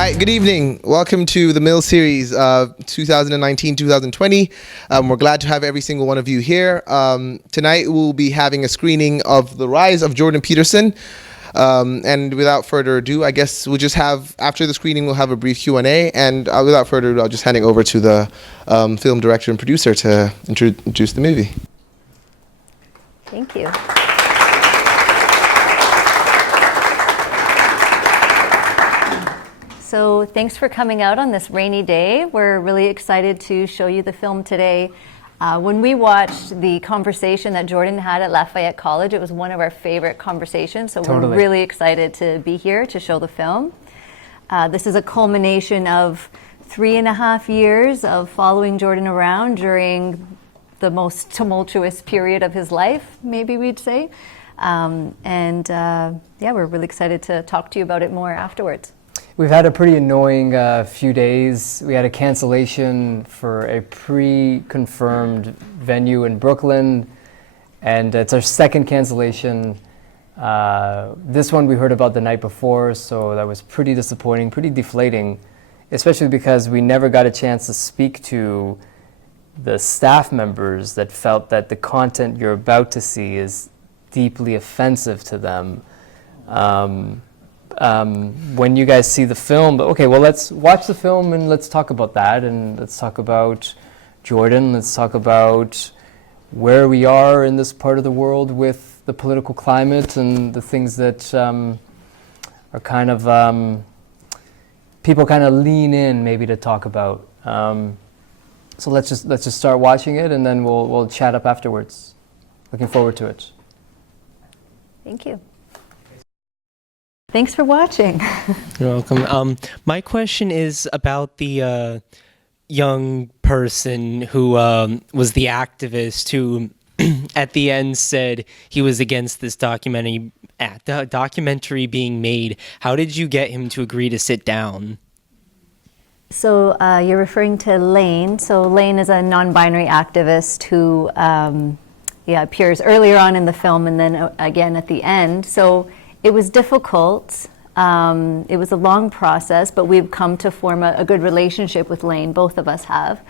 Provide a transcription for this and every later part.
Hi, good evening. Welcome to the Mill Series 2019-2020. We're glad to have every single one of you here. Tonight we'll be having a screening of The Rise of Jordan Peterson. And without further ado, I guess we'll just have, after the screening, we'll have a brief Q&A. And without further ado, I'll just handing over to the film director and producer to introduce the movie. Thank you. So thanks for coming out on this rainy day. We're really excited to show you the film today. When we watched the conversation that Jordan had at Lafayette College, it was one of our favorite conversations. So We're really excited to be here to show the film. This is a culmination of 3.5 years of following Jordan around during the most tumultuous period of his life, maybe we'd say. Yeah, we're really excited to talk to you about it more afterwards. We've had a pretty annoying few days. We had a cancellation for a pre-confirmed venue in Brooklyn, and it's our second cancellation. This one we heard about the night before, so that was pretty disappointing, pretty deflating, especially because we never got a chance to speak to the staff members that felt that the content you're about to see is deeply offensive to them. When you guys see the film, okay, well, let's watch the film and let's talk about that, and let's talk about Jordan, let's talk about where we are in this part of the world with the political climate and the things that are kind of, people kind of lean in maybe to talk about. So let's just start watching it, and then we'll chat up afterwards. Looking forward to it. Thank you. Thanks for watching. You're welcome. My question is about the young person who was the activist who at the end said he was against this documentary being made. How did you get him to agree to sit down? So you're referring to Lane. So Lane is a non-binary activist who appears earlier on in the film and then again at the end. So it was difficult. It was a long process, but we've come to form a good relationship with Lane. Both of us have.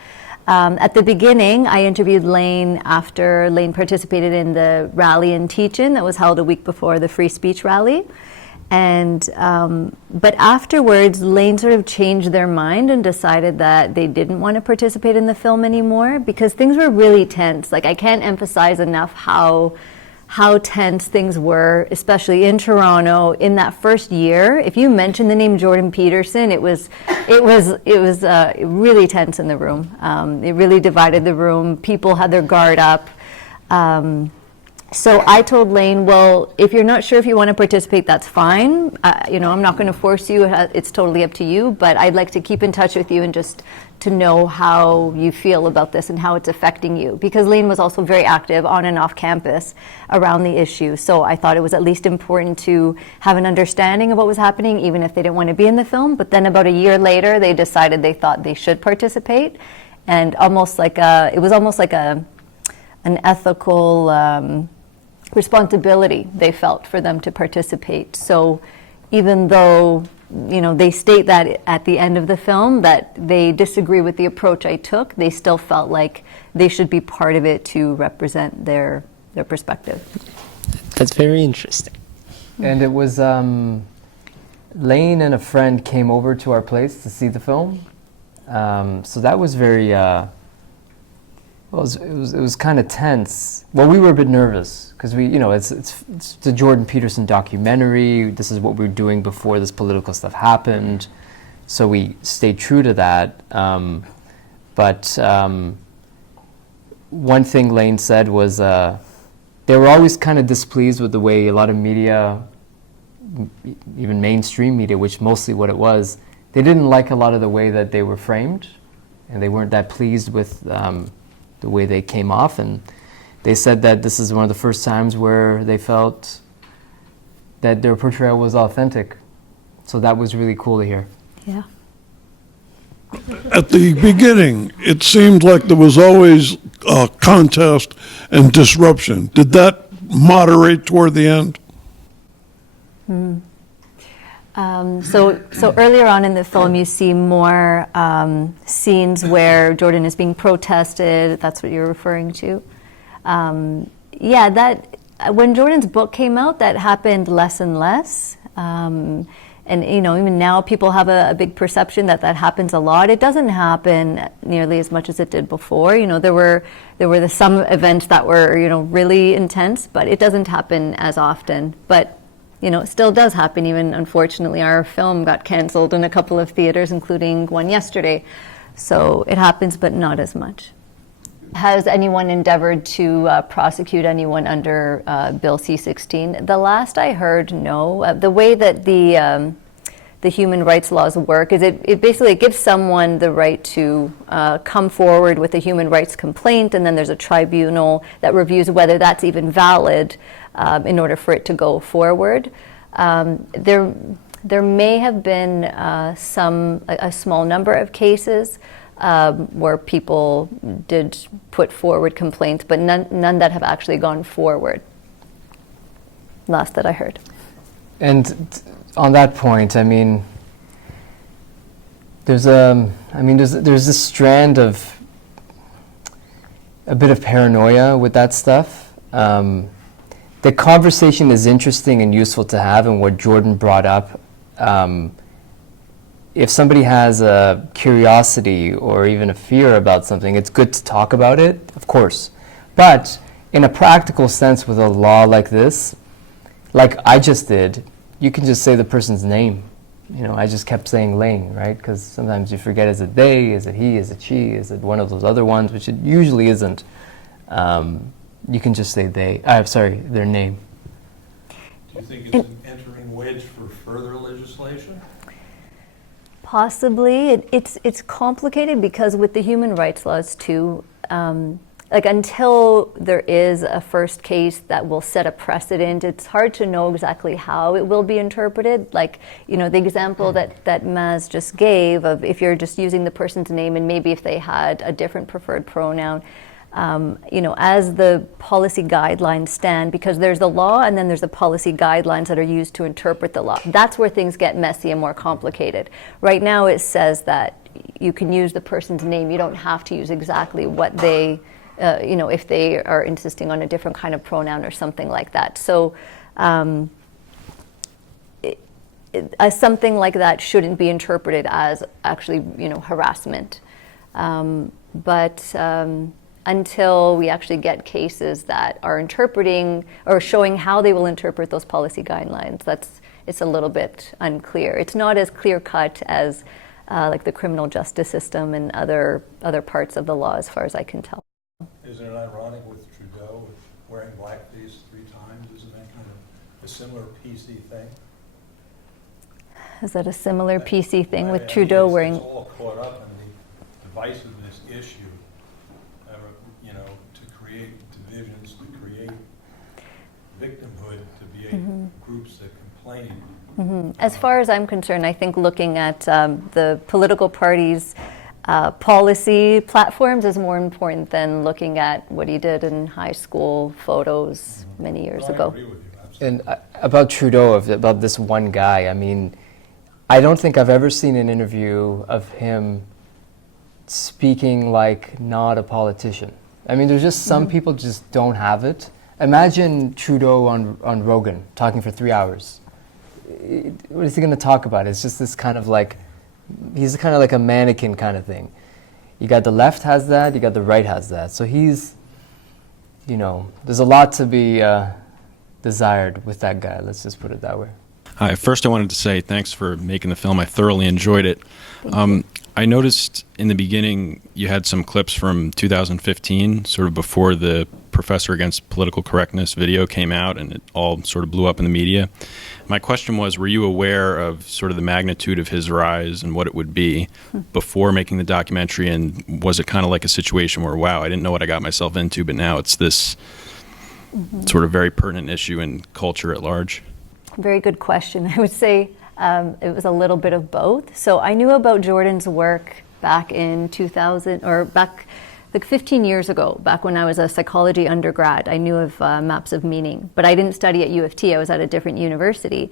At the beginning, I interviewed Lane after Lane participated in the rally in Teach-In that was held a week before the free speech rally. And but afterwards, Lane sort of changed their mind and decided that they didn't want to participate in the film anymore because things were really tense. Like, I can't emphasize enough how tense things were, especially in Toronto in that first year. If you mentioned the name Jordan Peterson, it was really tense in the room. It really divided the room. People had their guard up. So I told Lane, well, if you're not sure if you want to participate, that's fine. I'm not going to force you. It's totally up to you. But I'd like to keep in touch with you and just to know how you feel about this and how it's affecting you. Because Lane was also very active on and off campus around the issue. So I thought it was at least important to have an understanding of what was happening, even if they didn't want to be in the film. But then about a year later, they decided they thought they should participate. And it was almost like an ethical responsibility they felt for them to participate. So even though they state that at the end of the film that they disagree with the approach I took, they still felt like they should be part of it to represent their perspective. That's very interesting. And it was Lane and a friend came over to our place to see the film. So that was very it was kind of tense. Well, we were a bit nervous because it's the Jordan Peterson documentary. This is what we were doing before this political stuff happened, so we stayed true to that. But one thing Lane said was they were always kind of displeased with the way a lot of media, even mainstream media, which mostly what it was, they didn't like a lot of the way that they were framed, and they weren't that pleased with the way they came off, and they said that this is one of the first times where they felt that their portrayal was authentic. So that was really cool to hear. Yeah. At the beginning, it seemed like there was always a contest and disruption. Did that moderate toward the end? So earlier on in the film, you see more scenes where Jordan is being protested. That's what you're referring to. Yeah, that when Jordan's book came out, that happened less and less. And even now, people have a big perception that happens a lot. It doesn't happen nearly as much as it did before. There were some events that were really intense, but it doesn't happen as often. But it still does happen. Even unfortunately, our film got canceled in a couple of theaters, including one yesterday. So it happens, but not as much. Has anyone endeavored to prosecute anyone under Bill C-16? The last I heard, no. The way that the human rights laws work is it basically gives someone the right to come forward with a human rights complaint, and then there's a tribunal that reviews whether that's even valid in order for it to go forward. There may have been a small number of cases where people did put forward complaints, but none that have actually gone forward. Last that I heard. And on that point, there's this strand of a bit of paranoia with that stuff. The conversation is interesting and useful to have, and what Jordan brought up. If somebody has a curiosity or even a fear about something, it's good to talk about it, of course. But in a practical sense, with a law like this, like I just did, you can just say the person's name. I just kept saying Lane, right? Because sometimes you forget, is it they, is it he, is it she, is it one of those other ones, which it usually isn't. You can just say their name. Do you think it's an entering wedge for further legislation? Possibly. It's complicated because with the human rights laws too, until there is a first case that will set a precedent, it's hard to know exactly how it will be interpreted. The example that Maz just gave of if you're just using the person's name and maybe if they had a different preferred pronoun, as the policy guidelines stand, because there's the law and then there's the policy guidelines that are used to interpret the law. That's where things get messy and more complicated. Right now it says that you can use the person's name. You don't have to use exactly what they, if they are insisting on a different kind of pronoun or something like that. So something like that shouldn't be interpreted as actually, harassment. Until we actually get cases that are interpreting or showing how they will interpret those policy guidelines, it's a little bit unclear. It's not as clear cut as like the criminal justice system and other parts of the law, as far as I can tell. Isn't it ironic with Trudeau wearing blackface 3 times? Isn't that kind of a similar PC thing? Is that a similar PC thing with Trudeau wearing? It's all caught up in the divisiveness issue. To create divisions, to create victimhood, to be groups that complain. Mm-hmm. As far as I'm concerned, I think looking at the political parties' policy platforms is more important than looking at what he did in high school photos many years ago. I agree with you, absolutely. And about Trudeau, about this one guy, I don't think I've ever seen an interview of him speaking like not a politician. There's just some people just don't have it. Imagine Trudeau on Rogan talking for 3 hours. What is he going to talk about? It's just this kind of he's kind of like a mannequin kind of thing. You got the left has that, you got the right has that. So he's, there's a lot to be desired with that guy. Let's just put it that way. Hi, first I wanted to say thanks for making the film. I thoroughly enjoyed it. I noticed in the beginning you had some clips from 2015, sort of before the Professor Against Political Correctness video came out and it all sort of blew up in the media. My question was, were you aware of sort of the magnitude of his rise and what it would be before making the documentary, and was it kind of like a situation where, wow, I didn't know what I got myself into, but now it's this sort of very pertinent issue in culture at large? Very good question. I would say it was a little bit of both. So I knew about Jordan's work back in 2000, or back like 15 years ago, back when I was a psychology undergrad. I knew of Maps of Meaning, but I didn't study at U of T. I was at a different university.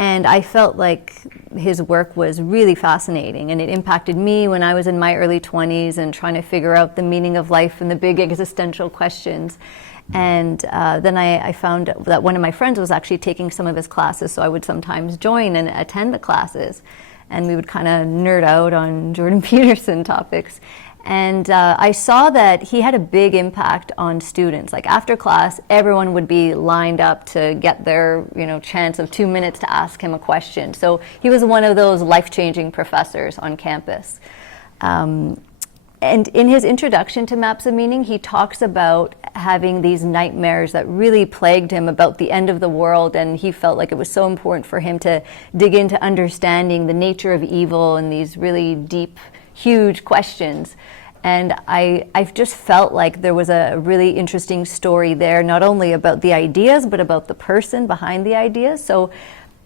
And I felt like his work was really fascinating, and it impacted me when I was in my early 20s and trying to figure out the meaning of life and the big existential questions. And then I found that one of my friends was actually taking some of his classes, so I would sometimes join and attend the classes. And we would kind of nerd out on Jordan Peterson topics. And I saw that he had a big impact on students. Like after class, everyone would be lined up to get their, chance of 2 minutes to ask him a question. So he was one of those life-changing professors on campus. And in his introduction to Maps of Meaning, he talks about having these nightmares that really plagued him about the end of the world, and he felt like it was so important for him to dig into understanding the nature of evil and these really deep, huge questions. And I've just felt like there was a really interesting story there, not only about the ideas, but about the person behind the ideas. So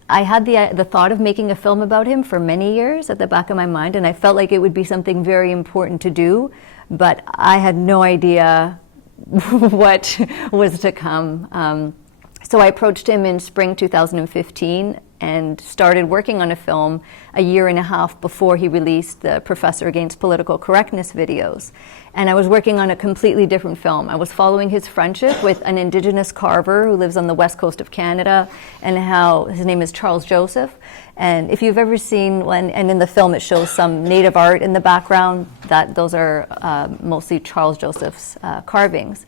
I had the thought of making a film about him for many years at the back of my mind, and I felt like it would be something very important to do, but I had no idea what was to come. So I approached him in spring 2015 and started working on a film a year and a half before he released the Professor Against Political Correctness videos. And I was working on a completely different film. I was following his friendship with an Indigenous carver who lives on the west coast of Canada, and how his name is Charles Joseph. And if you've ever seen one, and in the film it shows some native art in the background, those are mostly Charles Joseph's carvings.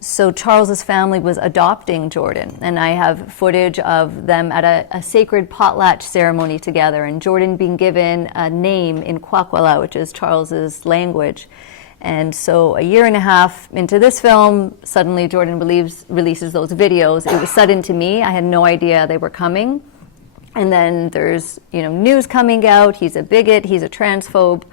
So Charles's family was adopting Jordan, and I have footage of them at a sacred potlatch ceremony together, and Jordan being given a name in Kwakwala, which is Charles's language. And so a year and a half into this film, suddenly Jordan releases those videos. It was sudden to me. I had no idea they were coming. And then there's news coming out. He's a bigot. He's a transphobe.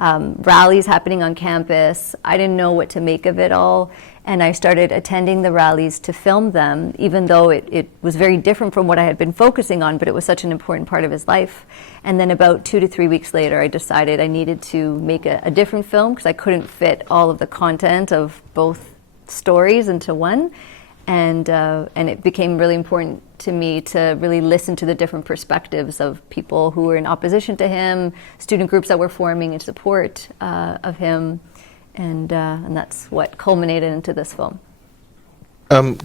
Rallies happening on campus. I didn't know what to make of it all. And I started attending the rallies to film them, even though it was very different from what I had been focusing on, but it was such an important part of his life. And then about 2 to 3 weeks later, I decided I needed to make a different film because I couldn't fit all of the content of both stories into one. And it became really important to me to really listen to the different perspectives of people who were in opposition to him, student groups that were forming in support of him. And that's what culminated into this film.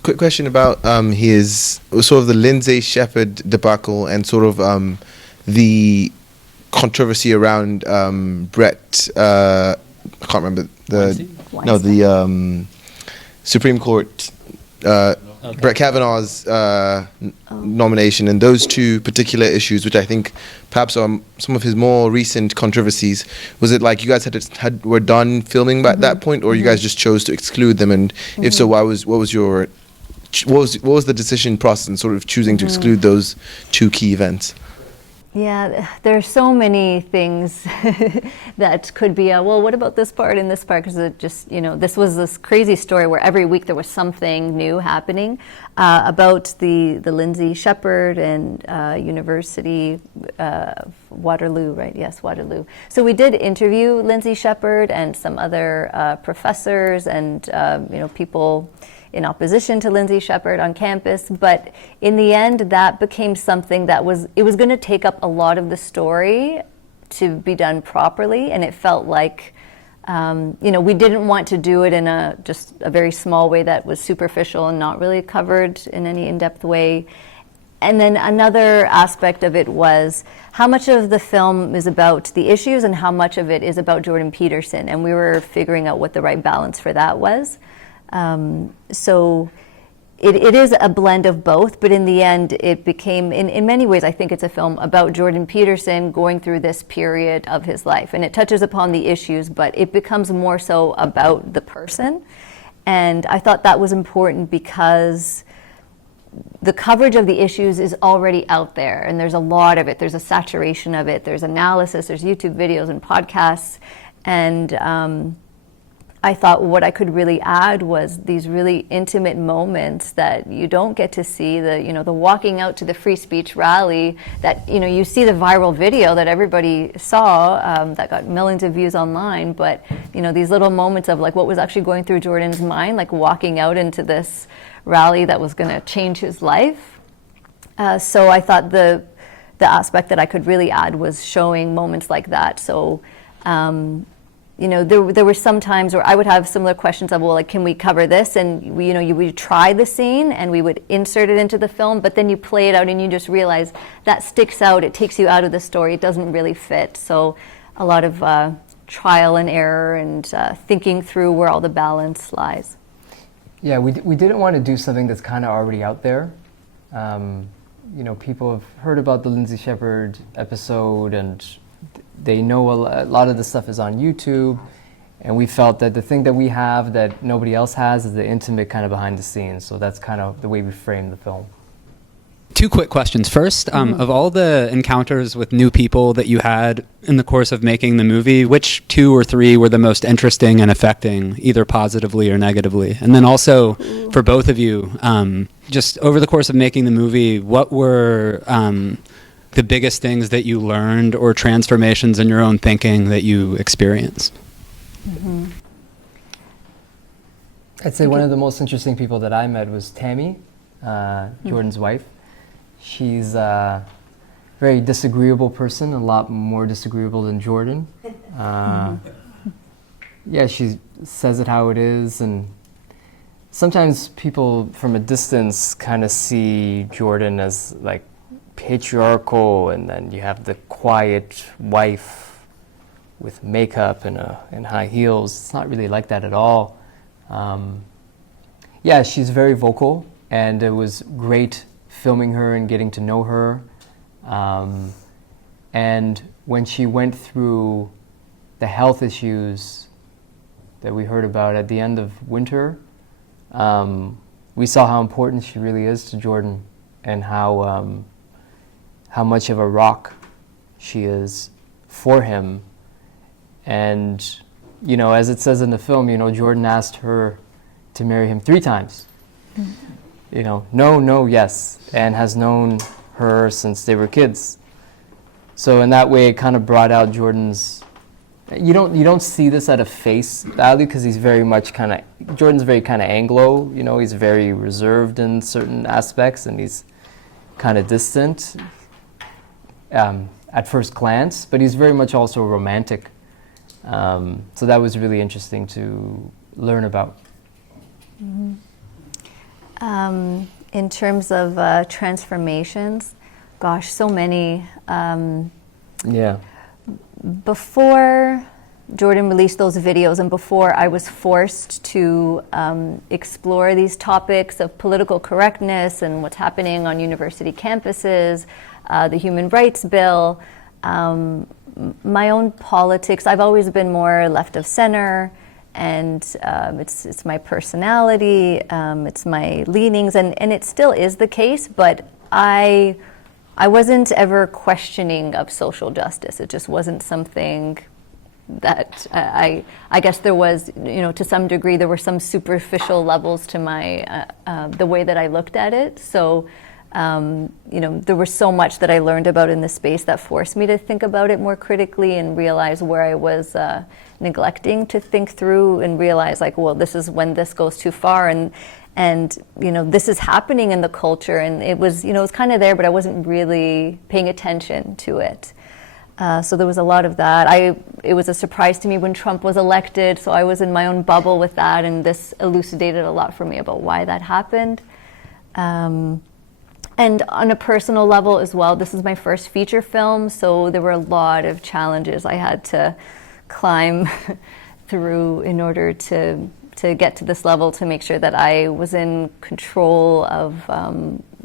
Quick question about his sort of the Lindsay Shepherd debacle and sort of the controversy around Brett. I can't remember the Supreme Court. Brett Kavanaugh's nomination, and those two particular issues, which I think perhaps are some of his more recent controversies. Was it like you guys were done filming by that point, or you guys just chose to exclude them? And if so, what was the decision process in sort of choosing to exclude those two key events? Yeah, there are so many things that could be, well, what about this part and this part? Because it just, this was this crazy story where every week there was something new happening about the Lindsay Shepherd and University of Waterloo, right? Yes, Waterloo. So we did interview Lindsay Shepherd and some other professors and, people in opposition to Lindsay Shepherd on campus, but in the end that became something that was going to take up a lot of the story to be done properly, and it felt like we didn't want to do it in just a very small way that was superficial and not really covered in any in-depth way. And then another aspect of it was how much of the film is about the issues and how much of it is about Jordan Peterson, and we were figuring out what the right balance for that was. So it is a blend of both, but in the end it became, in many ways, I think it's a film about Jordan Peterson going through this period of his life, and it touches upon the issues, but it becomes more so about the person. And I thought that was important because the coverage of the issues is already out there, and there's a lot of it. There's a saturation of it. There's analysis, there's YouTube videos and podcasts, and I thought what I could really add was these really intimate moments that you don't get to see, the walking out to the free speech rally that, you see the viral video that everybody saw that got millions of views online, but, these little moments of like what was actually going through Jordan's mind, like walking out into this rally that was going to change his life. So I thought the aspect that I could really add was showing moments like that. So, you know, there were some times where I would have similar questions of, well, like, can we cover this? And we, you know, you would try the scene and we would insert it into the film, but then you play it out and you just realize that sticks out. It takes you out of the story. It doesn't really fit. So a lot of trial and error and thinking through where all the balance lies. Yeah, we didn't want to do something that's kind of already out there. You know, people have heard about the Lindsay Shepherd episode, and they know a lot of the stuff is on YouTube, and we felt that the thing that we have that nobody else has is the intimate kind of behind the scenes. So that's kind of the way we framed the film. Two quick questions. First, of all the encounters with new people that you had in the course of making the movie, which 2 or 3 were the most interesting and affecting, either positively or negatively? And then also, for both of you, just over the course of making the movie, what were the biggest things that you learned or transformations in your own thinking that you experienced? Mm-hmm. I'd say one of the most interesting people that I met was Tammy, Jordan's wife. She's a very disagreeable person, a lot more disagreeable than Jordan. Yeah, she says it how it is, and sometimes people from a distance kind of see Jordan as like patriarchal, and then you have the quiet wife with makeup and high heels. It's not really like that at all. Yeah, she's very vocal, and it was great filming her and getting to know her. And when she went through the health issues that we heard about at the end of winter, we saw how important she really is to Jordan, and how much of a rock she is for him. And, you know, as it says in the film, you know, Jordan asked her to marry him 3 times. You know, no, no, yes, and has known her since they were kids. So in that way, it kind of brought out Jordan's. You don't see this at a face value, because he's very much Jordan's very kind of Anglo. You know, he's very reserved in certain aspects, and he's kind of distant at first glance, but he's very much also romantic. So that was really interesting to learn about. Mm-hmm. In terms of transformations, gosh, so many. Yeah. Before Jordan released those videos, and before I was forced to explore these topics of political correctness and what's happening on university campuses, the Human Rights Bill, my own politics, I've always been more left of center. And it's my personality, it's my leanings, and it still is the case, but I wasn't ever questioning of social justice. It just wasn't something that I guess there was, you know, to some degree, there were some superficial levels to my, the way that I looked at it. So, you know, there was so much that I learned about in the space that forced me to think about it more critically and realize where I was neglecting to think through, and realize, like, well, this is when this goes too far, and you know, this is happening in the culture, and it was, you know, it was kind of there, but I wasn't really paying attention to it. So there was a lot of that. It was a surprise to me when Trump was elected, so I was in my own bubble with that, and this elucidated a lot for me about why that happened. And on a personal level as well, this is my first feature film, so there were a lot of challenges I had to climb through in order to get to this level, to make sure that I was in control of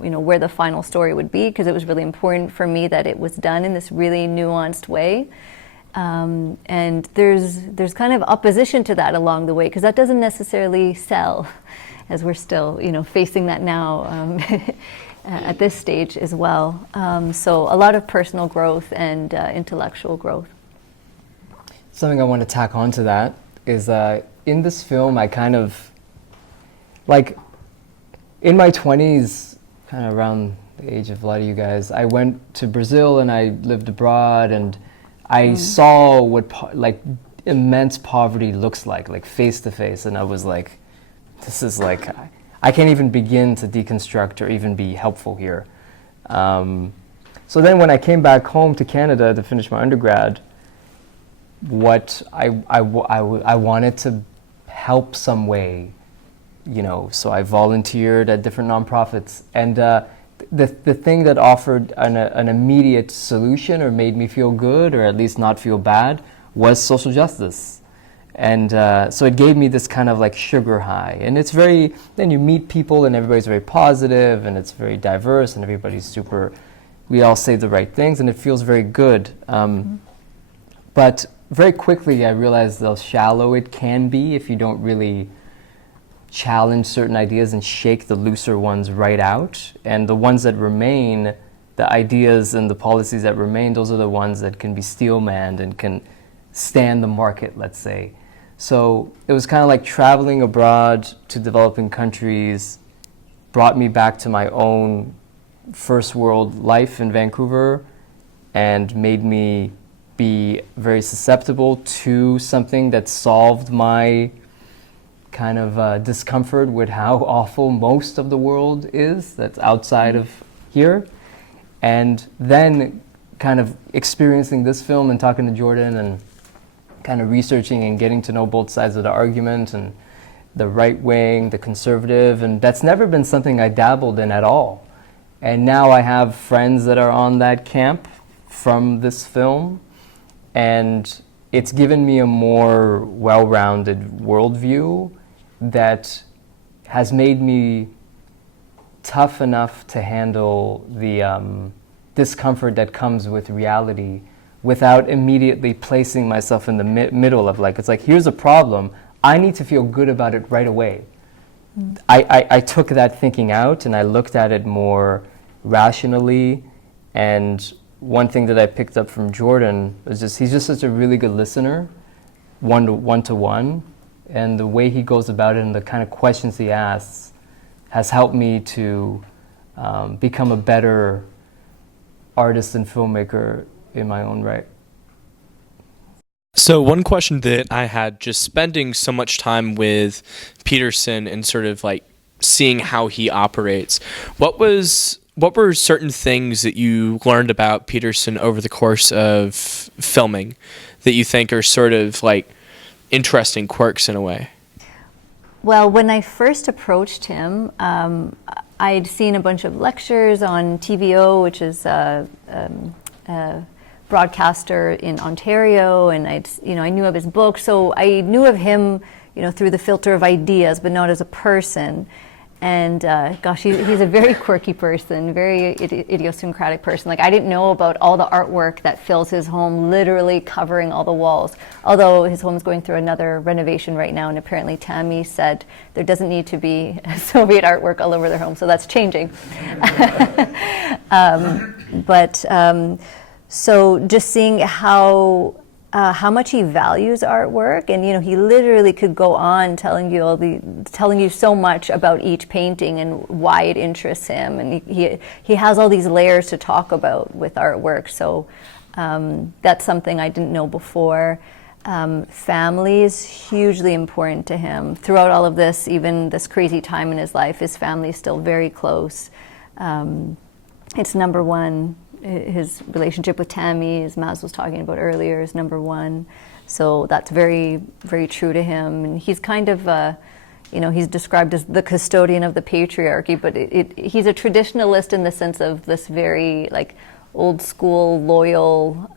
you know, where the final story would be, because it was really important for me that it was done in this really nuanced way. And there's kind of opposition to that along the way, because that doesn't necessarily sell, as we're still, you know, facing that now at this stage as well. So a lot of personal growth and intellectual growth. Something I want to tack on to that is in this film, I kind of, like, in my 20s, kind of around the age of a lot of you guys, I went to Brazil and I lived abroad, and I saw what like immense poverty looks like face to face, and I was like, this is like, I can't even begin to deconstruct or even be helpful here. So then when I came back home to Canada to finish my undergrad, what I wanted to help some way, you know, so I volunteered at different nonprofits. And the thing that offered an immediate solution or made me feel good or at least not feel bad was social justice. And so it gave me this kind of like sugar high. And it's very, then you meet people and everybody's very positive and it's very diverse and everybody's super, we all say the right things and it feels very good. But very quickly I realized how shallow it can be if you don't really challenge certain ideas and shake the looser ones right out. And the ones that remain, the ideas and the policies that remain, those are the ones that can be steel-manned and can stand the market, let's say. So it was kind of like traveling abroad to developing countries brought me back to my own first world life in Vancouver and made me be very susceptible to something that solved my kind of discomfort with how awful most of the world is that's outside of here. And then kind of experiencing this film and talking to Jordan and kind of researching and getting to know both sides of the argument and the right wing, the conservative, and that's never been something I dabbled in at all. And now I have friends that are on that camp from this film, and it's given me a more well-rounded worldview that has made me tough enough to handle the discomfort that comes with reality without immediately placing myself in the middle of like, it's like, here's a problem, I need to feel good about it right away. I took that thinking out and I looked at it more rationally, and one thing that I picked up from Jordan was just, he's just such a really good listener, one to one, and the way he goes about it and the kind of questions he asks has helped me to become a better artist and filmmaker in my own right. So one question that I had, just spending so much time with Peterson and sort of like seeing how he operates, what were certain things that you learned about Peterson over the course of filming that you think are sort of like interesting quirks in a way? Well, when I first approached him, I'd seen a bunch of lectures on TVO, which is a broadcaster in Ontario, and I knew of his book, so I knew of him, through the filter of ideas, but not as a person. And gosh, he's a very quirky person, very idiosyncratic person. Like, I didn't know about all the artwork that fills his home, literally covering all the walls. Although his home is going through another renovation right now, and apparently Tammy said there doesn't need to be Soviet artwork all over their home, so that's changing. So just seeing how much he values artwork, and he literally could go on telling you so much about each painting and why it interests him, and he has all these layers to talk about with artwork. So that's something I didn't know before. Family is hugely important to him throughout all of this, even this crazy time in his life. His family is still very close. It's number one. His relationship with Tammy, as Maz was talking about earlier, is number one. So that's very, very true to him. And he's kind of, he's described as the custodian of the patriarchy, but he's a traditionalist in the sense of this very old school, loyal.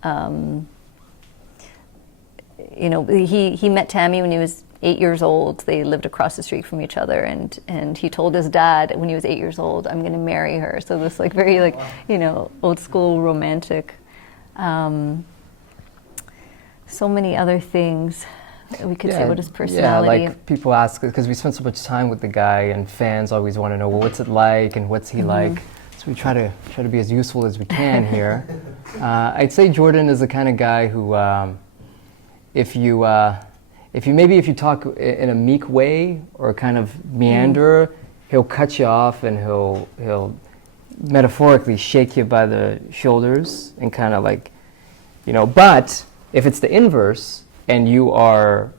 He met Tammy when he was 8 years old. They lived across the street from each other, and he told his dad when he was 8 years old, "I'm going to marry her." So this very old school romantic. So many other things that we could say about his personality. Yeah, like people ask, because we spent so much time with the guy, and fans always want to know, well, what's it like and what's he like. So we try to be as useful as we can here. I'd say Jordan is the kind of guy who, if you talk in a meek way or kind of meander, he'll cut you off and he'll metaphorically shake you by the shoulders and kind of but if it's the inverse and you are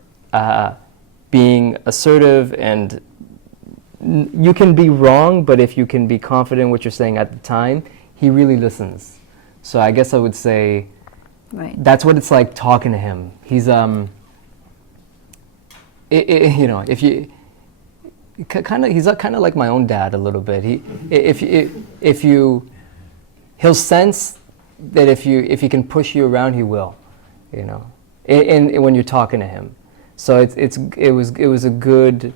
being assertive and you can be wrong, but if you can be confident in what you're saying at the time, he really listens. So I guess I would say Right. that's what it's like talking to him. He's you know, if you kind of, he's kind of like my own dad a little bit. He'll sense that if he can push you around, he will, you know, when you're talking to him. So it was a good.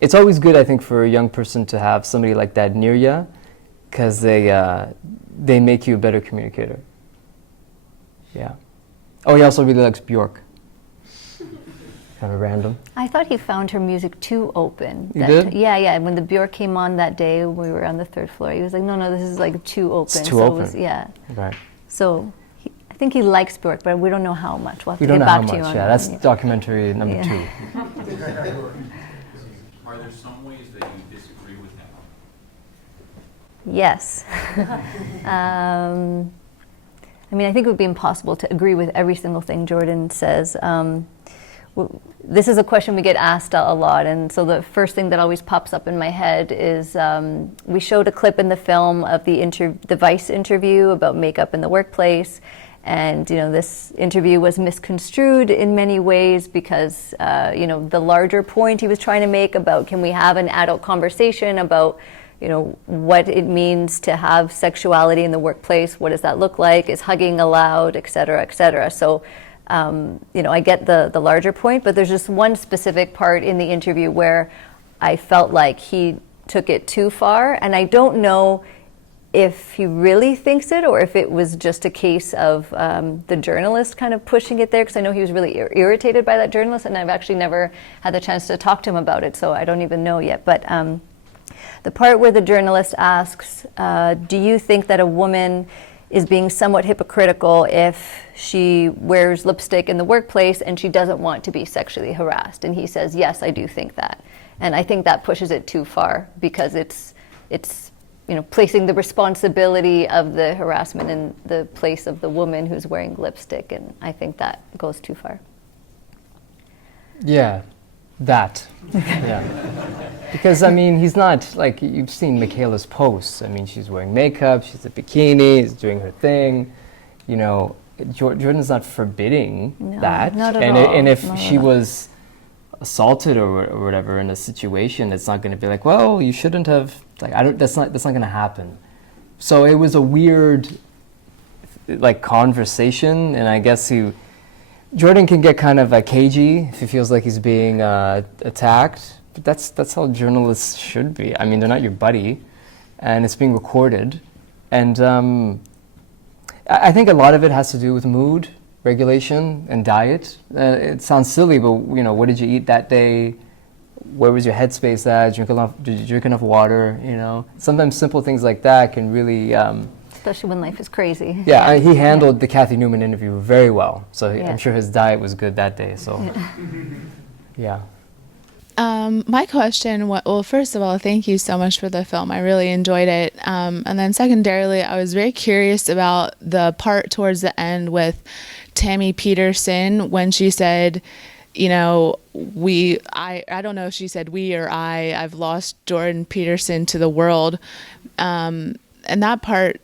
It's always good, I think, for a young person to have somebody like that near you, because they make you a better communicator. Yeah. Oh, he also really likes Bjork. Kind of random. I thought he found her music too open. You did? Yeah. When the Bjork came on that day, when we were on the 3rd floor, he was like, no, this is like too open. It's too open. It was, yeah. Right. So I think he likes Bjork, but we don't know how much. We'll have We to don't get know how back to you much. on Yeah, that. that's documentary number Yeah. 2. Are there some ways that you disagree with him? Yes. I mean, I think it would be impossible to agree with every single thing Jordan says. This is a question we get asked a lot, and so the first thing that always pops up in my head is we showed a clip in the film of the Vice interview about makeup in the workplace, and you know, this interview was misconstrued in many ways because you know, the larger point he was trying to make about, can we have an adult conversation about, you know, what it means to have sexuality in the workplace, what does that look like, is hugging allowed, et cetera, et cetera. So you know, I get the larger point, but there's just one specific part in the interview where I felt like he took it too far, and I don't know if he really thinks it or if it was just a case of the journalist kind of pushing it there, because I know he was really irritated by that journalist, and I've actually never had the chance to talk to him about it, so I don't even know yet. But the part where the journalist asks, do you think that a woman is being somewhat hypocritical if she wears lipstick in the workplace and she doesn't want to be sexually harassed? And he says, yes, I do think that. And I think that pushes it too far, because it's you know, placing the responsibility of the harassment in the place of the woman who's wearing lipstick, and I think that goes too far. Yeah, that. Yeah. Because, I mean, he's not, like, you've seen Michaela's posts. I mean, she's wearing makeup, she's a bikini, she's doing her thing. You know, Jordan's not forbidding that. Not at all. And if Not she at all. was assaulted or whatever in a situation, it's not going to be like, well, you shouldn't have, like, that's not going to happen. So it was a weird, like, conversation, and I guess Jordan can get kind of cagey if he feels like he's being attacked. But that's how journalists should be. I mean, they're not your buddy, and it's being recorded. And I think a lot of it has to do with mood regulation and diet. It sounds silly, but you know, what did you eat that day? Where was your headspace at? Did you drink enough water? You know, sometimes simple things like that can really. Especially when life is crazy. Yeah, he handled the Kathy Newman interview very well. So Yeah. I'm sure his diet was good that day. So, yeah. My question, well, first of all, thank you so much for the film. I really enjoyed it. And then secondarily, I was very curious about the part towards the end with Tammy Peterson when she said, you know, I don't know if she said we or I've lost Jordan Peterson to the world. And that part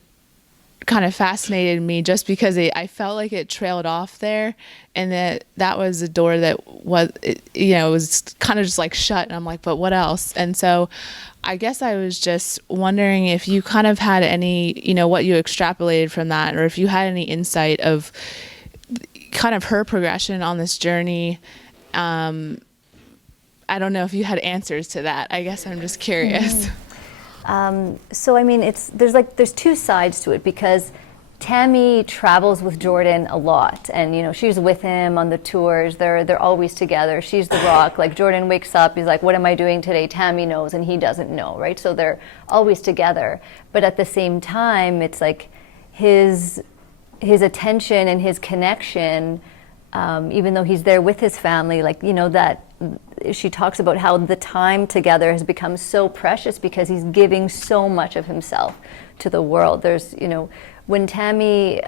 kind of fascinated me just because I felt like it trailed off there, and that was a door that was, you know, it was kind of just like shut, and I'm like, but what else? And so I guess I was just wondering if you kind of had any, you know, what you extrapolated from that, or if you had any insight of kind of her progression on this journey. I don't know if you had answers to that. I guess I'm just curious. So I mean, there's two sides to it, because Tammy travels with Jordan a lot, and you know, she's with him on the tours. They're always together. She's the rock. Like, Jordan wakes up, he's like, "What am I doing today?" Tammy knows, and he doesn't know, right? So they're always together. But at the same time, it's like his attention and his connection. Even though he's there with his family, like, you know, that she talks about how the time together has become so precious because he's giving so much of himself to the world. There's, you know, when Tammy,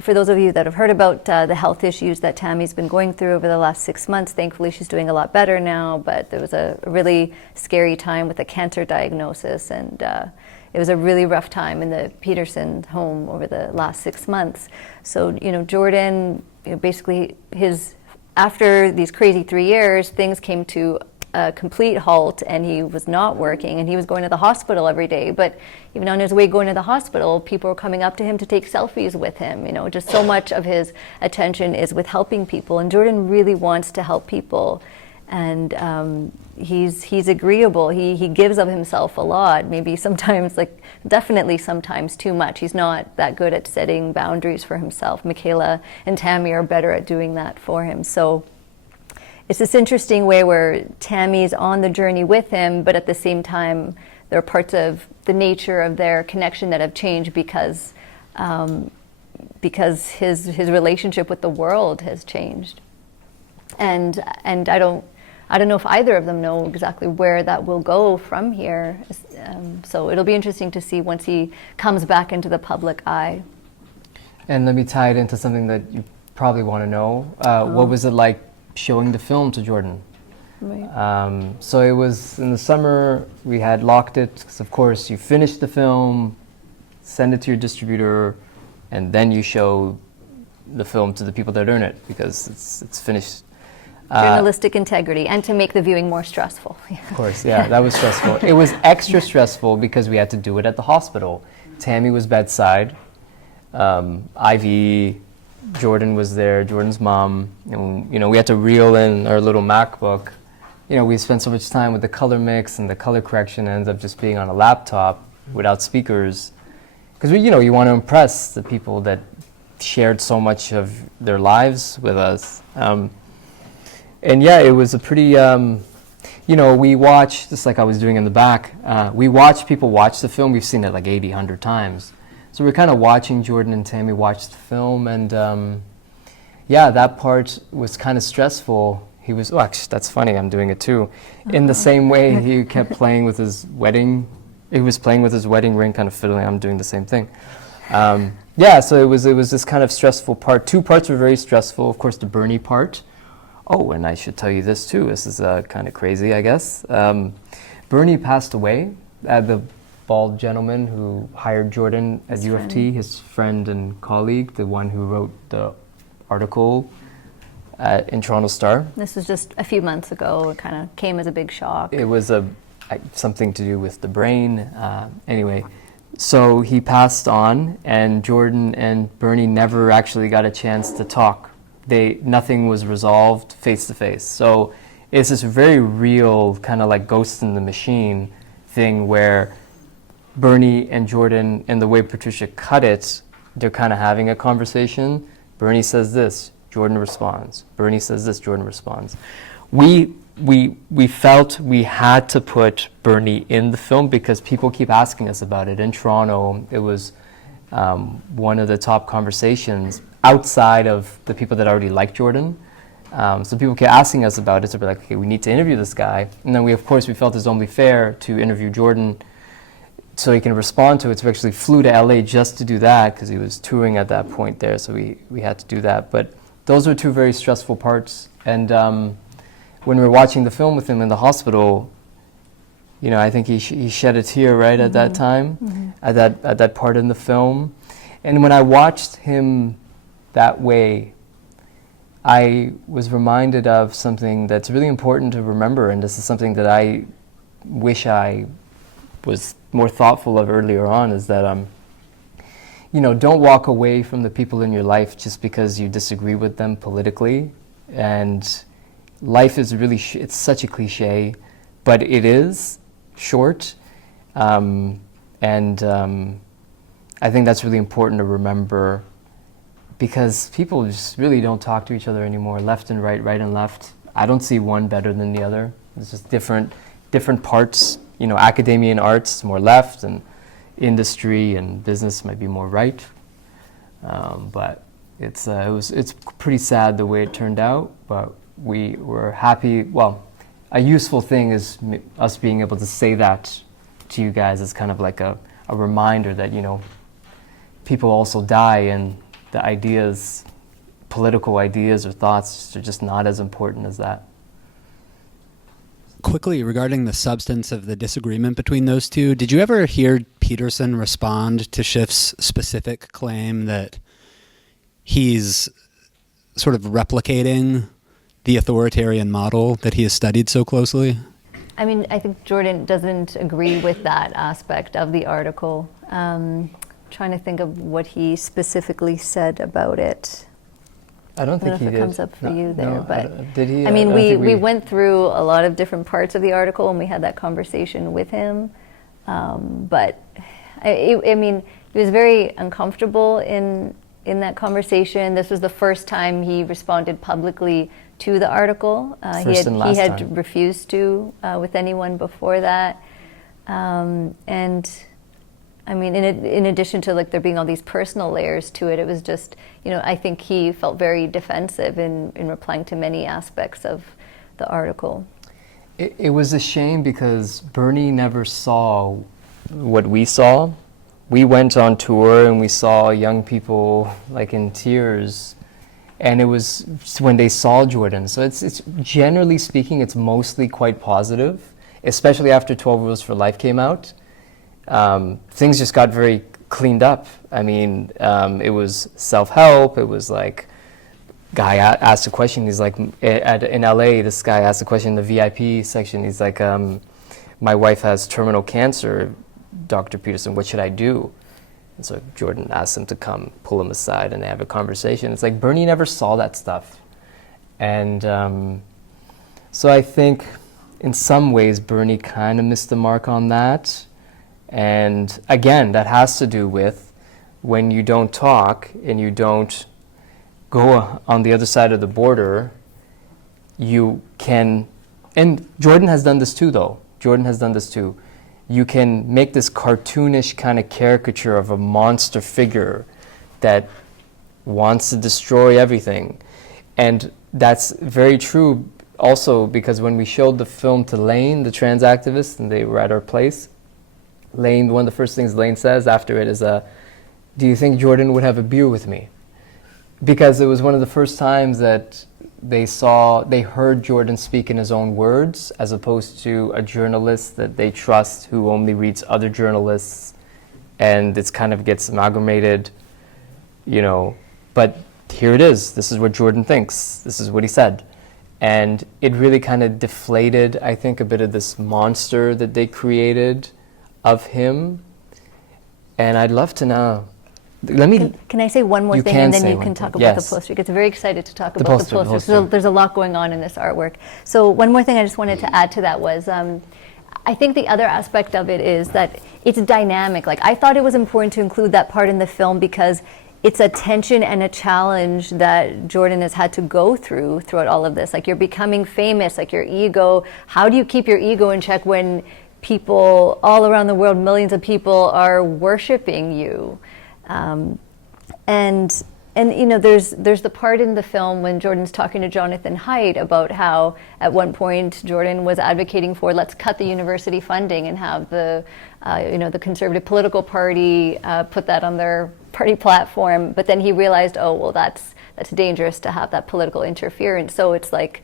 for those of you that have heard about the health issues that Tammy's been going through over the last 6 months, thankfully she's doing a lot better now, but there was a really scary time with a cancer diagnosis, and it was a really rough time in the Peterson home over the last 6 months. So, Jordan, basically after these crazy 3 years, things came to a complete halt, and he was not working, and he was going to the hospital every day. But even on his way going to the hospital, people were coming up to him to take selfies with him. Just so much of his attention is with helping people, and Jordan really wants to help people. And he's agreeable. He gives of himself a lot. Maybe sometimes, definitely sometimes too much. He's not that good at setting boundaries for himself. Michaela and Tammy are better at doing that for him. So it's this interesting way where Tammy's on the journey with him, but at the same time, there are parts of the nature of their connection that have changed because his relationship with the world has changed. And I don't know if either of them know exactly where that will go from here. So it'll be interesting to see once he comes back into the public eye. And let me tie it into something that you probably want to know. What was it like showing the film to Jordan? Right. So it was in the summer, we had locked it, because of course you finish the film, send it to your distributor, and then you show the film to the people that earn it, because it's finished. Journalistic integrity, and to make the viewing more stressful. Of course, yeah, that was stressful. It was extra stressful because we had to do it at the hospital. Tammy was bedside, Ivy, Jordan was there, Jordan's mom, and we had to reel in our little MacBook. We spent so much time with the color mix and the color correction ends up just being on a laptop without speakers, because you want to impress the people that shared so much of their lives with us. And yeah, it was a pretty, we watch, just like I was doing in the back, we watch people watch the film. We've seen it like 80, 100 times. So we're kind of watching Jordan and Tammy watch the film, and yeah, that part was kind of stressful. He was, actually, that's funny, I'm doing it too. In the same way, he kept playing with his wedding, he was playing with his wedding ring, kind of fiddling, I'm doing the same thing. Yeah, so it was this kind of stressful part. 2 parts were very stressful, of course, the Bernie part. Oh, and I should tell you this too, this is kind of crazy, I guess. Bernie passed away, the bald gentleman who hired Jordan at U of T, his friend and colleague, the one who wrote the article in Toronto Star. This was just a few months ago. It kind of came as a big shock. It was something to do with the brain. Anyway, so he passed on, and Jordan and Bernie never actually got a chance to talk. Nothing was resolved face to face. So it's this very real kind of like Ghost in the Machine thing where Bernie and Jordan, and the way Patricia cut it, they're kind of having a conversation. Bernie says this, Jordan responds. Bernie says this, Jordan responds. We felt we had to put Bernie in the film because people keep asking us about it. In Toronto, it was one of the top conversations outside of the people that already like Jordan. So people kept asking us about it, so we're like, okay, we need to interview this guy. And then we felt it's only fair to interview Jordan so he can respond to it. So we actually flew to LA just to do that because he was touring at that point there, so we had to do that. But those were 2 very stressful parts. And when we were watching the film with him in the hospital, I think he shed a tear right at that time, at that part in the film. And when I watched him that way, I was reminded of something that's really important to remember, and this is something that I wish I was more thoughtful of earlier on, is that don't walk away from the people in your life just because you disagree with them politically. And life is really, it's such a cliche, but it is short. And I think that's really important to remember, because people just really don't talk to each other anymore, left and right, right and left. I don't see one better than the other. It's just different parts. Academia and arts more left, and industry and business might be more right. But it's pretty sad the way it turned out. But we were happy. Well, a useful thing is us being able to say that to you guys as kind of like a reminder that people also die, and the ideas, political ideas or thoughts, are just not as important as that. quickly, regarding the substance of the disagreement between those two, did you ever hear Peterson respond to Schiff's specific claim that he's sort of replicating the authoritarian model that he has studied so closely? I mean, I think Jordan doesn't agree with that aspect of the article. Trying to think of what he specifically said about it. I don't think he if did. it comes up for you there, but did he? I mean, don't think we went through a lot of different parts of the article, and we had that conversation with him. But I mean, he was very uncomfortable in that conversation. This was the first time he responded publicly to the article. He had refused to with anyone before that, and. I mean, in addition to like there being all these personal layers to it, it was just, I think he felt very defensive in replying to many aspects of the article. It was a shame because Bernie never saw what we saw. We went on tour and we saw young people like in tears, and it was when they saw Jordan. So it's generally speaking, it's mostly quite positive, especially after 12 Rules for Life came out. Things just got very cleaned up. I mean, it was self-help. It was like, guy asked a question. He's like, in LA, this guy asked a question in the VIP section. He's like, my wife has terminal cancer, Dr. Peterson, what should I do? And so Jordan asked him to come, pull him aside, and they have a conversation. It's like Bernie never saw that stuff. And so I think in some ways Bernie kind of missed the mark on that. And again, that has to do with when you don't talk and you don't go on the other side of the border, you can, and Jordan has done this too though, you can make this cartoonish kind of caricature of a monster figure that wants to destroy everything. And that's very true also because when we showed the film to Lane, the trans activist, and they were at our place, Lane, one of the first things Lane says after it is, do you think Jordan would have a beer with me? Because it was one of the first times that they heard Jordan speak in his own words, as opposed to a journalist that they trust who only reads other journalists, and it's kind of gets amalgamated, but here it is. This is what Jordan thinks. This is what he said. And it really kind of deflated, I think, a bit of this monster that they created of him, and I'd love to know. Can I say one more thing, and then you can talk about the poster? I get very excited to talk about the poster. So there's a lot going on in this artwork. So one more thing I just wanted to add to that was, I think the other aspect of it is that it's dynamic. Like I thought it was important to include that part in the film because it's a tension and a challenge that Jordan has had to go throughout all of this. Like you're becoming famous, like your ego. How do you keep your ego in check when people all around the world, millions of people are worshiping you? And there's the part in the film when Jordan's talking to Jonathan Haidt about how at one point Jordan was advocating for let's cut the university funding and have the conservative political party put that on their party platform, but then he realized, oh well, that's dangerous to have that political interference. So it's like,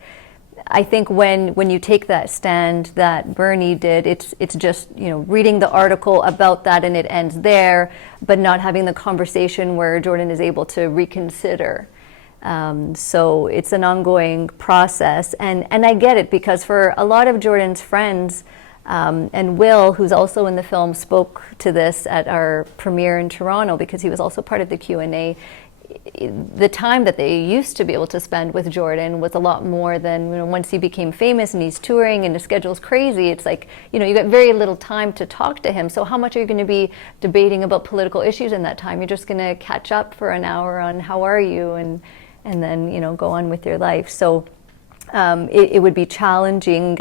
I think when you take that stand that Bernie did, it's just reading the article about that and it ends there, but not having the conversation where Jordan is able to reconsider. So it's an ongoing process, and I get it because for a lot of Jordan's friends, and Will, who's also in the film, spoke to this at our premiere in Toronto because he was also part of the Q&A. The time that they used to be able to spend with Jordan was a lot more than once he became famous and he's touring and his schedule's crazy. It's like you got very little time to talk to him. So how much are you going to be debating about political issues in that time? You're just going to catch up for an hour on how are you and then go on with your life. So it would be challenging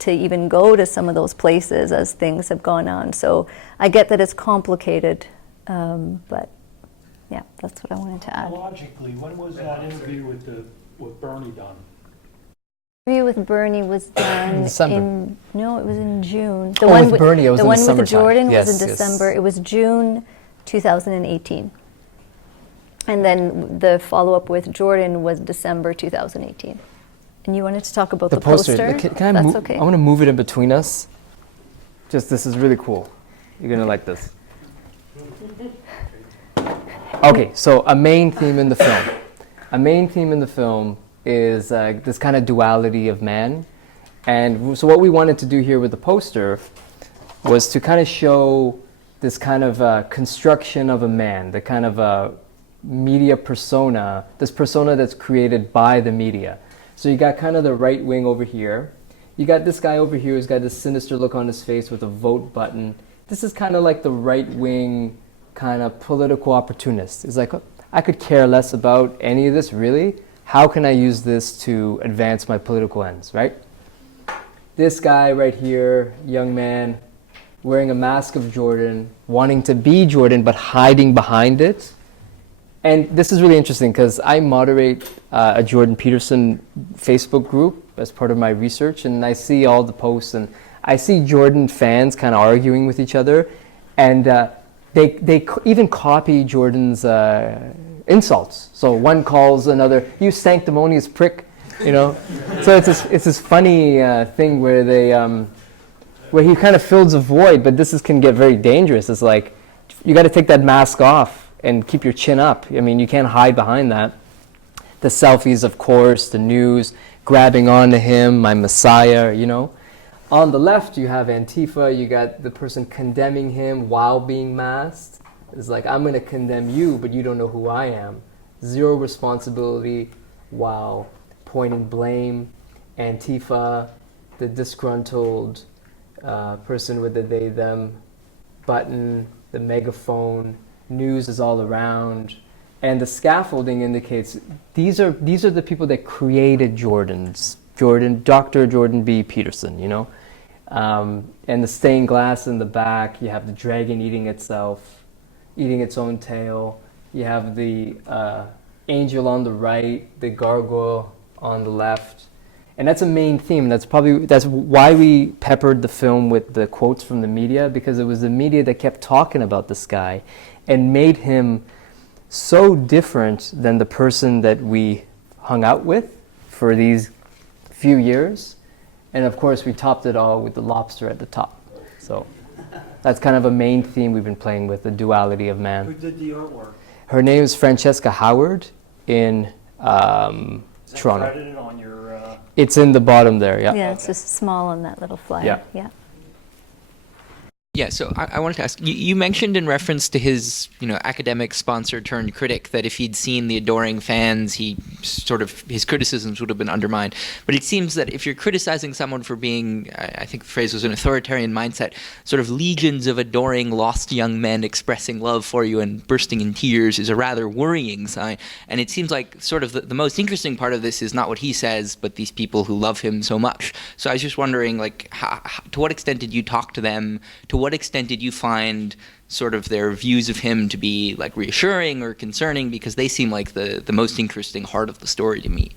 to even go to some of those places as things have gone on. So I get that it's complicated, but. Yeah, that's what I wanted to add. Logically, when was that interview with Bernie done? The interview with Bernie was done December. It was in June. The one with Bernie, it was in the one with Jordan yes, was in December. It was June 2018. And then the follow-up with Jordan was December 2018. And you wanted to talk about The the poster. poster? Can I That's move? okay. I want to move it in between us. Just this is really cool. You're gonna like this. Okay, so a main theme in the film. A main theme in the film is this kind of duality of man. And so what we wanted to do here with the poster was to kind of show this kind of construction of a man, the kind of media persona, this persona that's created by the media. So you got kind of the right wing over here. You got this guy over here who's got this sinister look on his face with a vote button. This is kind of like the right wing kind of political opportunist. It's like, I could care less about any of this, really. How can I use this to advance my political ends, right? This guy right here, young man, wearing a mask of Jordan, wanting to be Jordan but hiding behind it. And this is really interesting because I moderate a Jordan Peterson Facebook group as part of my research, and I see all the posts, and I see Jordan fans kind of arguing with each other, and they even copy Jordan's insults. So one calls another, "You sanctimonious prick," you know. So it's this funny thing where they where he kind of fills a void, but this can get very dangerous. It's like you got to take that mask off and keep your chin up. I mean, you can't hide behind that. The selfies, of course, the news, grabbing onto him, my messiah, you know. On the left, you have Antifa. You got the person condemning him while being masked. It's like, I'm going to condemn you, but you don't know who I am. Zero responsibility while pointing blame. Antifa, the disgruntled person with the they, them button, the megaphone. News is all around, and the scaffolding indicates these are the people that created Dr. Jordan B. Peterson, you know, and the stained glass in the back. You have the dragon eating itself, eating its own tail. You have the angel on the right, the gargoyle on the left, and that's a main theme. That's why we peppered the film with the quotes from the media, because it was the media that kept talking about this guy and made him so different than the person that we hung out with for these few years. And of course, we topped it all with the lobster at the top. So that's kind of a main theme we've been playing with, the duality of man. Who did the artwork? Her name is Francesca Howard in Toronto. Credited on your... It's in the bottom there, yeah. Yeah, it's just small on that little flyer. Yeah. Yeah, so I wanted to ask, you mentioned in reference to his, academic sponsor turned critic, that if he'd seen the adoring fans, his criticisms would have been undermined. But it seems that if you're criticizing someone for being, I think the phrase was an authoritarian mindset, sort of legions of adoring lost young men expressing love for you and bursting in tears is a rather worrying sign. And it seems like sort of the most interesting part of this is not what he says, but these people who love him so much. So I was just wondering, to what extent did you talk to them? To what extent did you find sort of their views of him to be reassuring or concerning? Because they seem like the most interesting heart of the story to me.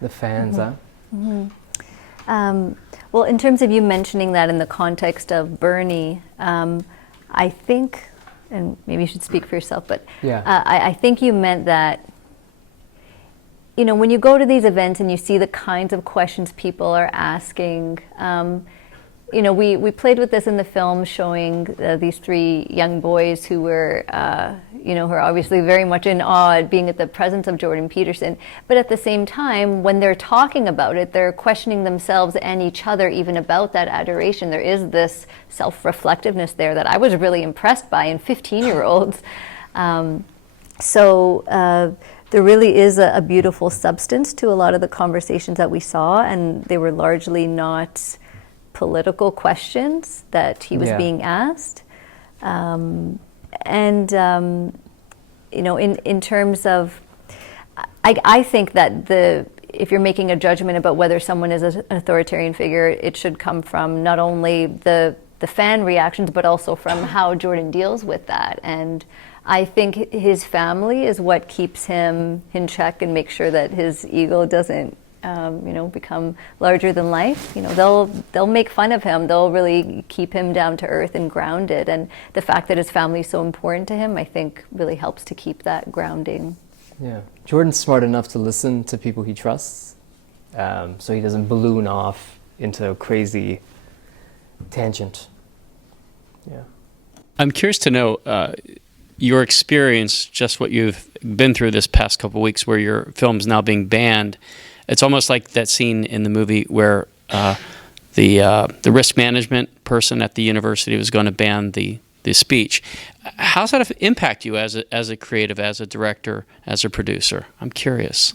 The fans, huh? Mm-hmm. Well, in terms of you mentioning that in the context of Bernie, I think, and maybe you should speak for yourself, but yeah. I think you meant that, when you go to these events and you see the kinds of questions people are asking, we played with this in the film, showing these three young boys who were, who are obviously very much in awe at being at the presence of Jordan Peterson. But at the same time, when they're talking about it, they're questioning themselves and each other even about that adoration. There is this self-reflectiveness there that I was really impressed by in 15-year-olds. There really is a beautiful substance to a lot of the conversations that we saw, and they were largely not political questions that he was being asked. In terms of, I think that if you're making a judgment about whether someone is an authoritarian figure, it should come from not only the fan reactions, but also from how Jordan deals with that. And I think his family is what keeps him in check and makes sure that his ego doesn't become larger than life. They'll make fun of him. They'll really keep him down to earth and grounded. And the fact that his family is so important to him, I think, really helps to keep that grounding. Yeah. Jordan's smart enough to listen to people he trusts. so he doesn't balloon off into a crazy tangent. Yeah. I'm curious to know your experience, just what you've been through this past couple of weeks, where your film's now being banned. It's almost like that scene in the movie where the risk management person at the university was going to ban the speech. How's that impact you as a creative, as a director, as a producer? I'm curious.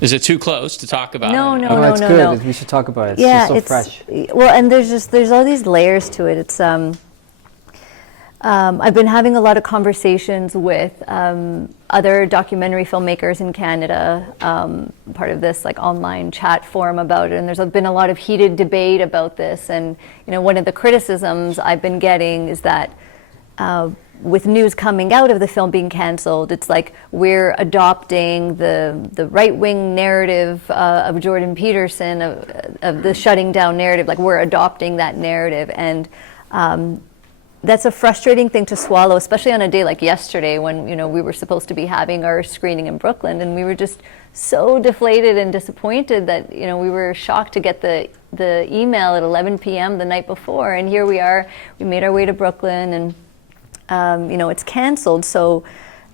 Is it too close to talk about? No, it? no, Oh, no, that's no, good. no. We should talk about it. It's Yeah, just so fresh. well, and there's all these layers to it. It's I've been having a lot of conversations with other documentary filmmakers in Canada, part of this like online chat forum about it, and there's been a lot of heated debate about this. And one of the criticisms I've been getting is that with news coming out of the film being canceled, it's like we're adopting the right-wing narrative of Jordan Peterson, of the shutting down narrative, like we're adopting that narrative. And that's a frustrating thing to swallow, especially on a day like yesterday when we were supposed to be having our screening in Brooklyn, and we were just so deflated and disappointed that we were shocked to get the email at 11 p.m. the night before, and here we are. We made our way to Brooklyn, and it's canceled. So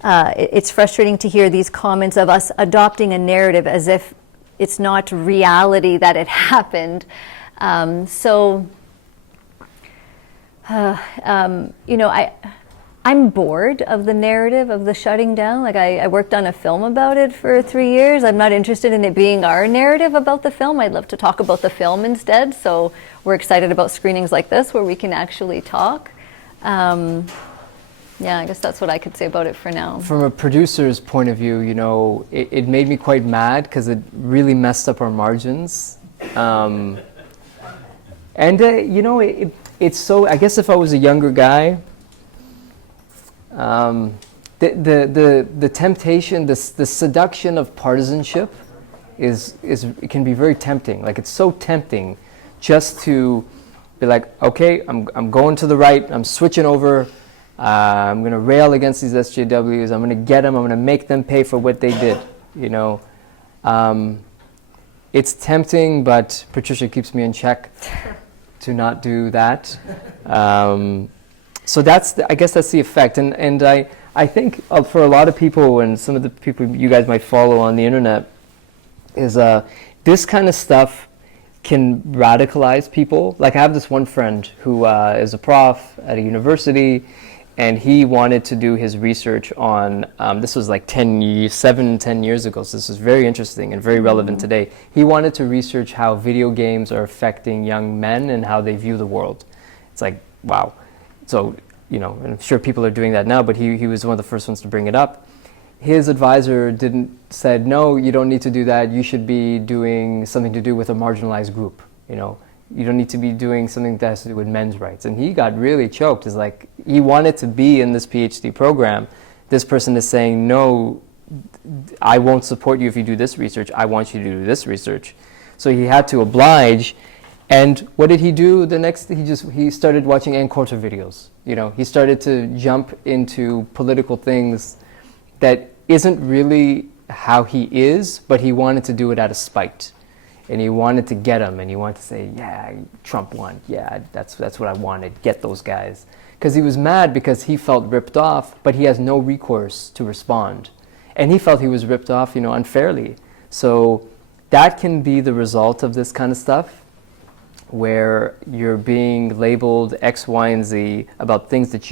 it's frustrating to hear these comments of us adopting a narrative as if it's not reality that it happened. I'm bored of the narrative of the shutting down. Like I worked on a film about it for 3 years. I'm not interested in it being our narrative about the film. I'd love to talk about the film instead. So we're excited about screenings like this where we can actually talk. Yeah, I guess that's what I could say about it for now. From a producer's point of view, it made me quite mad because it really messed up our margins. It's so, I guess if I was a younger guy, the temptation, the seduction of partisanship it can be very tempting. Like it's so tempting just to be like, okay, I'm going to the right, I'm switching over, I'm going to rail against these SJWs, I'm going to get them, I'm going to make them pay for what they did, It's tempting, but Patricia keeps me in check to not do that. So I guess that's the effect. And I think for a lot of people, and some of the people you guys might follow on the internet, is this kind of stuff can radicalize people. Like I have this one friend who is a prof at a university, and he wanted to do his research on, this was like 10 years ago, so this is very interesting and very relevant today. He wanted to research how video games are affecting young men and how they view the world. It's like, wow. So, and I'm sure people are doing that now, but he was one of the first ones to bring it up. His advisor said, no, you don't need to do that. You should be doing something to do with a marginalized group, You don't need to be doing something that has to do with men's rights. And he got really choked. It's like he wanted to be in this PhD program. This person is saying, no, I won't support you if you do this research. I want you to do this research. So he had to oblige. And what did he do the next? He started watching Encounter videos. He started to jump into political things that isn't really how he is, but he wanted to do it out of spite. And he wanted to get them, and he wanted to say, yeah, Trump won. Yeah, that's what I wanted, get those guys. Because he was mad because he felt ripped off, but he has no recourse to respond. And he felt he was ripped off, unfairly. So that can be the result of this kind of stuff, where you're being labeled X, Y, and Z about things that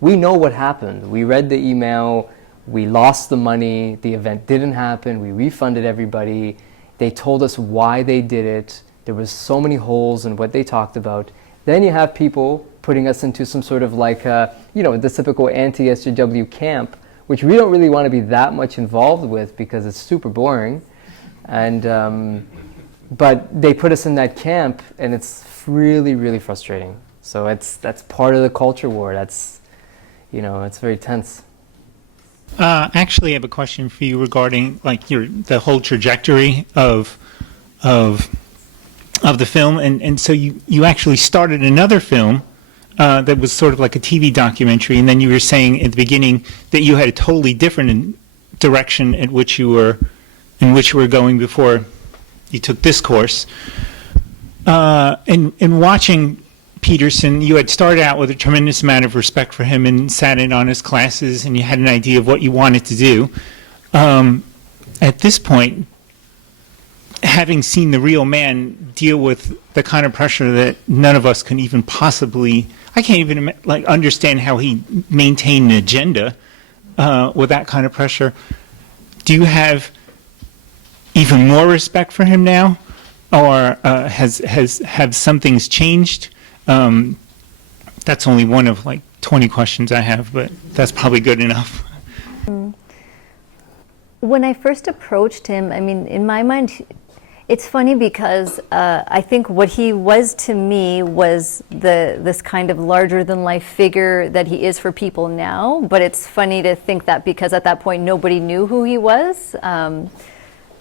we know what happened. We read the email, we lost the money, the event didn't happen, we refunded everybody. They told us why they did it. There was so many holes in what they talked about. Then you have people putting us into some sort of like, the typical anti-SJW camp, which we don't really want to be that much involved with because it's super boring. And but they put us in that camp, and it's really, really frustrating. So that's part of the culture war. That's, it's very tense. Actually, I have a question for you regarding like the whole trajectory of the film, and so you actually started another film that was sort of like a TV documentary, and then you were saying at the beginning that you had a totally different direction at which you were in which we're going before you took this course. In watching Peterson, you had started out with a tremendous amount of respect for him and sat in on his classes, and you had an idea of what you wanted to do. At this point, having seen the real man deal with the kind of pressure that none of us can even possibly, I can't even understand how he maintained an agenda with that kind of pressure. Do you have even more respect for him now, or have some things changed? That's only one of 20 questions I have, but that's probably good enough. When I first approached him, I mean, in my mind, it's funny because I think what he was to me was this kind of larger-than-life figure that he is for people now. But it's funny to think that because at that point nobody knew who he was.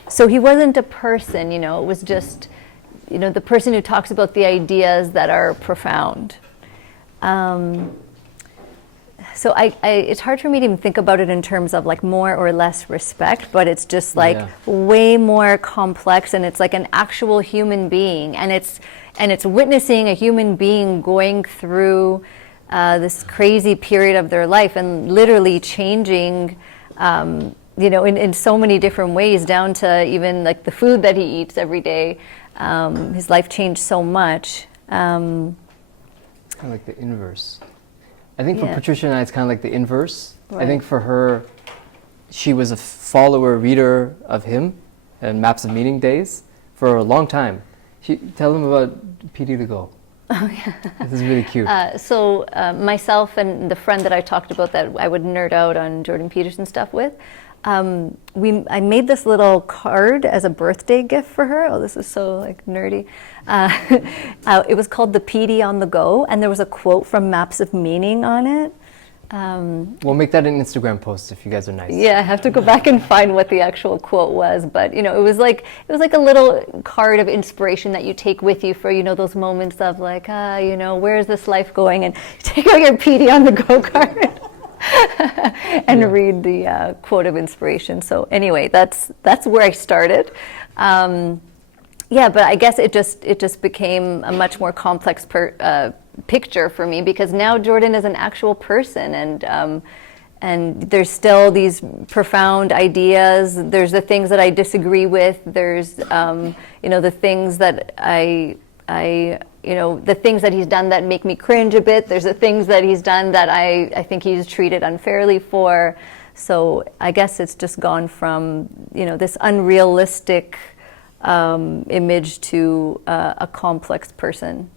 So he wasn't a person, it was just, the person who talks about the ideas that are profound. So it's hard for me to even think about it in terms of more or less respect, but it's just way more complex, and it's like an actual human being, and it's witnessing a human being going through this crazy period of their life and literally changing, in so many different ways, down to even the food that he eats every day. His life changed so much. Kind of like the inverse. I think for Patricia and I, it's kind of like the inverse. Right. I think for her, she was a follower, reader of him and Maps of Meaning days for a long time. Tell them about PD to Go. Oh, yeah. This is really cute. So myself and the friend that I talked about that I would nerd out on Jordan Peterson stuff with, I made this little card as a birthday gift for her. Oh, this is so nerdy. It was called the PD on the Go, and there was a quote from Maps of Meaning on it. We'll make that an Instagram post if you guys are nice. Yeah, I have to go back and find what the actual quote was, but it was like a little card of inspiration that you take with you for those moments of where's this life going, and you take out your PD on the Go card. And read the quote of inspiration. So anyway, that's where I started. But I guess it just became a much more complex picture for me, because now Jordan is an actual person, and there's still these profound ideas. There's the things that I disagree with. There's the things that the things that he's done that make me cringe a bit. There's the things that he's done that I think he's treated unfairly for. So I guess it's just gone from, this unrealistic image to a complex person.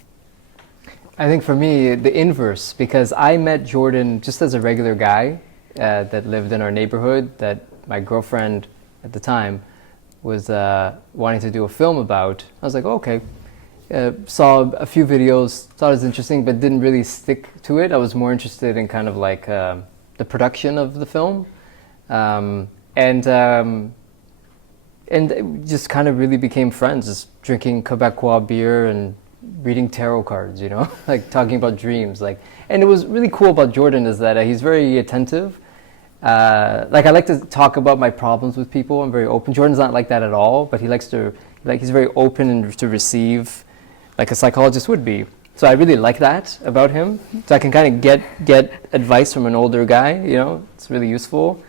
I think for me, the inverse, because I met Jordan just as a regular guy that lived in our neighborhood that my girlfriend at the time was wanting to do a film about. I was like, oh, okay. Saw a few videos, thought it was interesting, but didn't really stick to it. I was more interested in kind of the production of the film, and just kind of really became friends, just drinking Quebecois beer and reading tarot cards, talking about dreams. And it was really cool about Jordan is that he's very attentive. I like to talk about my problems with people. I'm very open. Jordan's not like that at all, but he likes to, he's very open and to receive, like a psychologist would be. So I really like that about him. So I can kind of get advice from an older guy, it's really useful.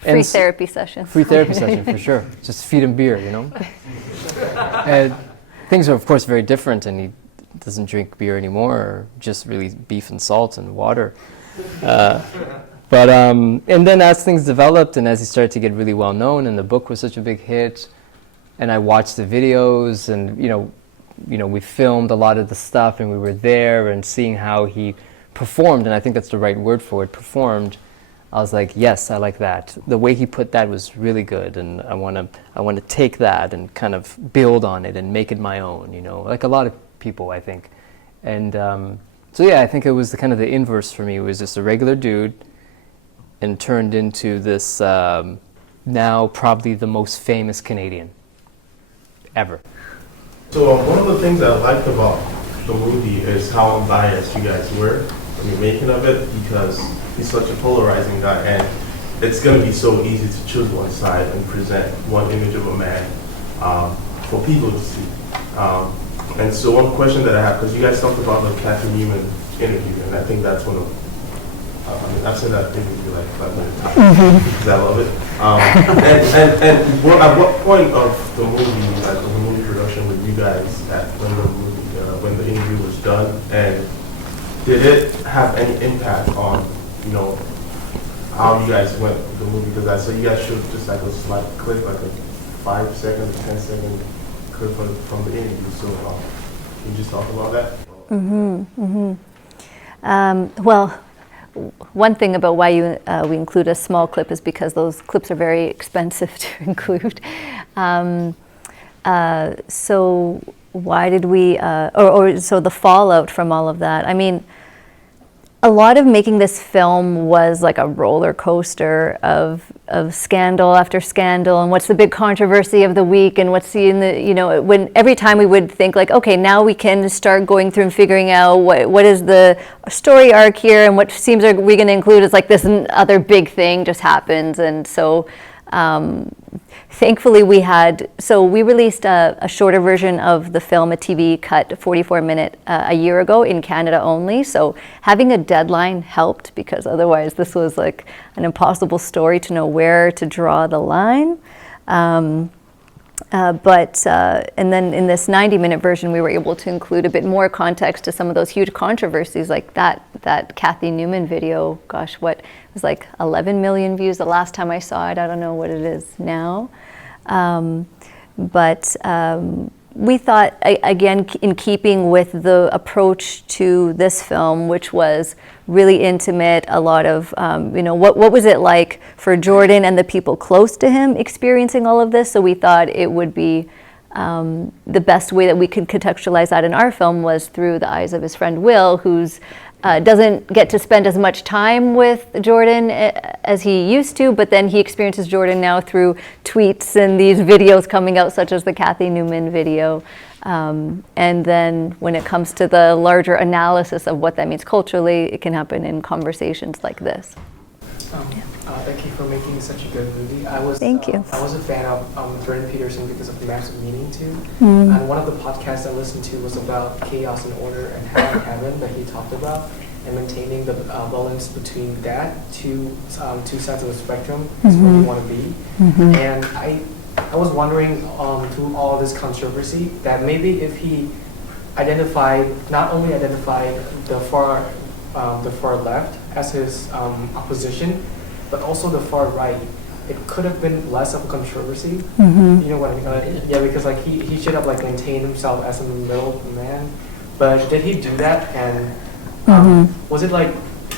Free therapy session. Free therapy session, for sure. Just feed him beer, And things are, of course, very different, and he doesn't drink beer anymore, or just really beef and salt and water. And then as things developed, and as he started to get really well known, and the book was such a big hit, and I watched the videos, and we filmed a lot of the stuff, and we were there, and seeing how he performed, and I think that's the right word for it, performed. I was like, yes, I like that. The way he put that was really good, and I want to take that and kind of build on it and make it my own, like a lot of people, I think. And I think it was the inverse for me. It was just a regular dude and turned into this now probably the most famous Canadian ever. So one of the things I liked about the movie is how unbiased you guys were when you're making of it, because he's such a polarizing guy, and it's going to be so easy to choose one side and present one image of a man for people to see. And so one question that I have, because you guys talked about the Kathy Newman interview, and I think that's one of, I've seen that interview like 5 minutes because I love it. At what point of the movie, like the movie production, with you guys when the interview was done, and did it have any impact on, how you guys went with the movie? Because I saw you guys showed just like a slight clip, like a 5-second or 10-second clip from the interview. So can you just talk about that? Well, one thing about why we include a small clip is because those clips are very expensive to include. So why did we, so the fallout from all of that? I mean, a lot of making this film was like a roller coaster of scandal after scandal, and what's the big controversy of the week, and what's when every time we would think like, okay, now we can start going through and figuring out what is the story arc here, and what scenes are we going to include. It's like this other big thing just happens, and so thankfully we released a shorter version of the film, a TV cut, 44-minute, a year ago in Canada only. So having a deadline helped, because otherwise this was like an impossible story to know where to draw the line. And then in this 90-minute version, we were able to include a bit more context to some of those huge controversies, like that Kathy Newman video. Gosh, what it was like 11 million views the last time I saw it. I don't know what it is now. We thought, again, in keeping with the approach to this film, which was really intimate, a lot of, what was it like for Jordan and the people close to him experiencing all of this? So we thought it would be the best way that we could contextualize that in our film was through the eyes of his friend Will, who's doesn't get to spend as much time with Jordan as he used to, but then he experiences Jordan now through tweets and these videos coming out, such as the Kathy Newman video. And then when it comes to the larger analysis of what that means culturally, it can happen in conversations like this. Thank you for making such a good movie. Thank you. I was a fan of Jordan Peterson because of Maps of Meaning too. And one of the podcasts I listened to was about chaos and order and hell and heaven that he talked about, and maintaining the balance between that two sides of the spectrum is where you want to be. And I was wondering through all this controversy that maybe if he not only identified the far left as his opposition, but also the far right, it could have been less of a controversy. You know what I mean? Yeah, because like he should have like maintained himself as a middle man. But did he do that? And was it like,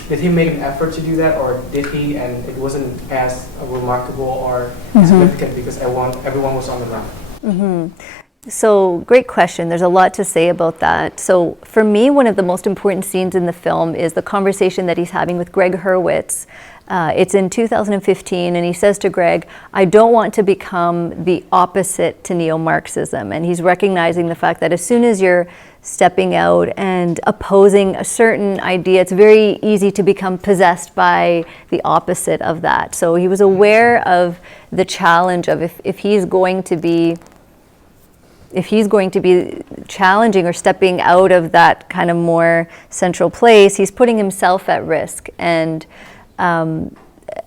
did he make an effort to do that, or did he, and it wasn't as remarkable or significant because everyone was on the run? So great question. There's a lot to say about that. So for me, one of the most important scenes in the film is the conversation that he's having with Greg Hurwitz. It's in 2015, and he says to Greg, I don't want to become the opposite to neo-Marxism. And he's recognizing the fact that as soon as you're stepping out and opposing a certain idea, it's very easy to become possessed by the opposite of that. So he was aware of the challenge of if he's going to be challenging or stepping out of that kind of more central place, he's putting himself at risk. And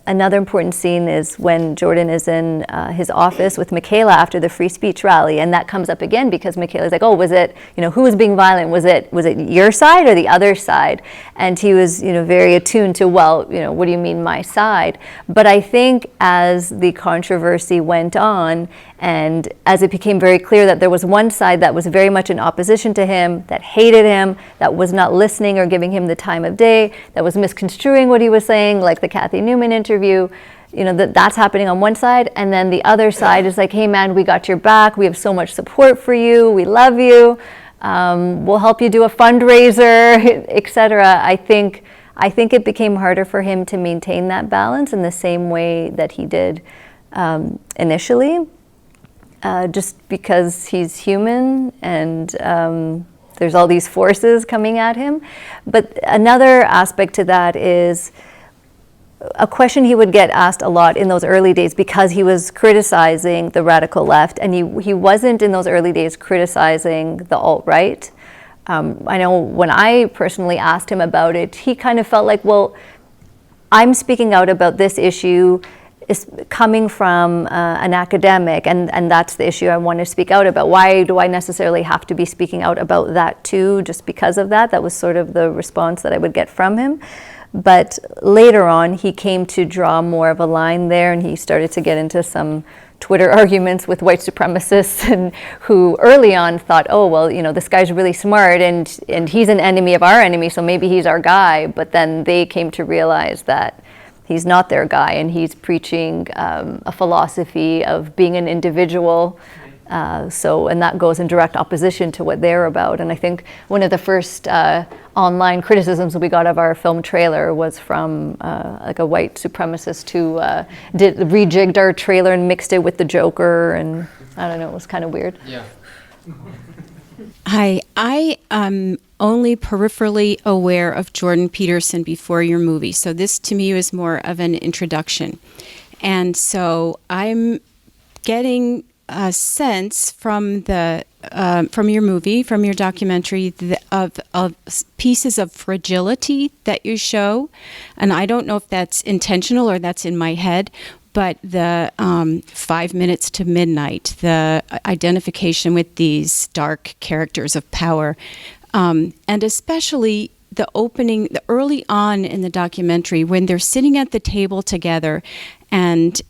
another important scene is when Jordan is in his office with Michaela after the free speech rally, and that comes up again because Michaela's like, oh, was it, who was being violent? Was it your side or the other side? And he was, very attuned to, well, what do you mean my side? But I think as the controversy went on, and as it became very clear that there was one side that was very much in opposition to him, that hated him, that was not listening or giving him the time of day, that was misconstruing what he was saying, like the Kathy Newman interview, that's happening on one side. And then the other side is like, hey man, we got your back. We have so much support for you. We love you. We'll help you do a fundraiser, etc. I think it became harder for him to maintain that balance in the same way that he did initially. Just because he's human and there's all these forces coming at him. But another aspect to that is a question he would get asked a lot in those early days, because he was criticizing the radical left, and he wasn't in those early days criticizing the alt-right. I know when I personally asked him about it, he kind of felt like, well, I'm speaking out about this issue is coming from an academic, and that's the issue I want to speak out about. Why do I necessarily have to be speaking out about that too, just because of that? That was sort of the response that I would get from him. But later on, he came to draw more of a line there, and he started to get into some Twitter arguments with white supremacists, and who early on thought, oh, well, you know, this guy's really smart, and he's an enemy of our enemy, so maybe he's our guy. But then they came to realize that he's not their guy, and he's preaching a philosophy of being an individual. And that goes in direct opposition to what they're about. And I think one of the first online criticisms we got of our film trailer was from like a white supremacist who rejigged our trailer and mixed it with the Joker, and I don't know, it was kind of weird. Yeah. Hi, I am only peripherally aware of Jordan Peterson before your movie, so this to me was more of an introduction. And so I'm getting a sense from the from your movie, from your documentary, of pieces of fragility that you show, and I don't know if that's intentional or that's in my head. But the 5 minutes to midnight, the identification with these dark characters of power, and especially the opening, the early on in the documentary when they're sitting at the table together, and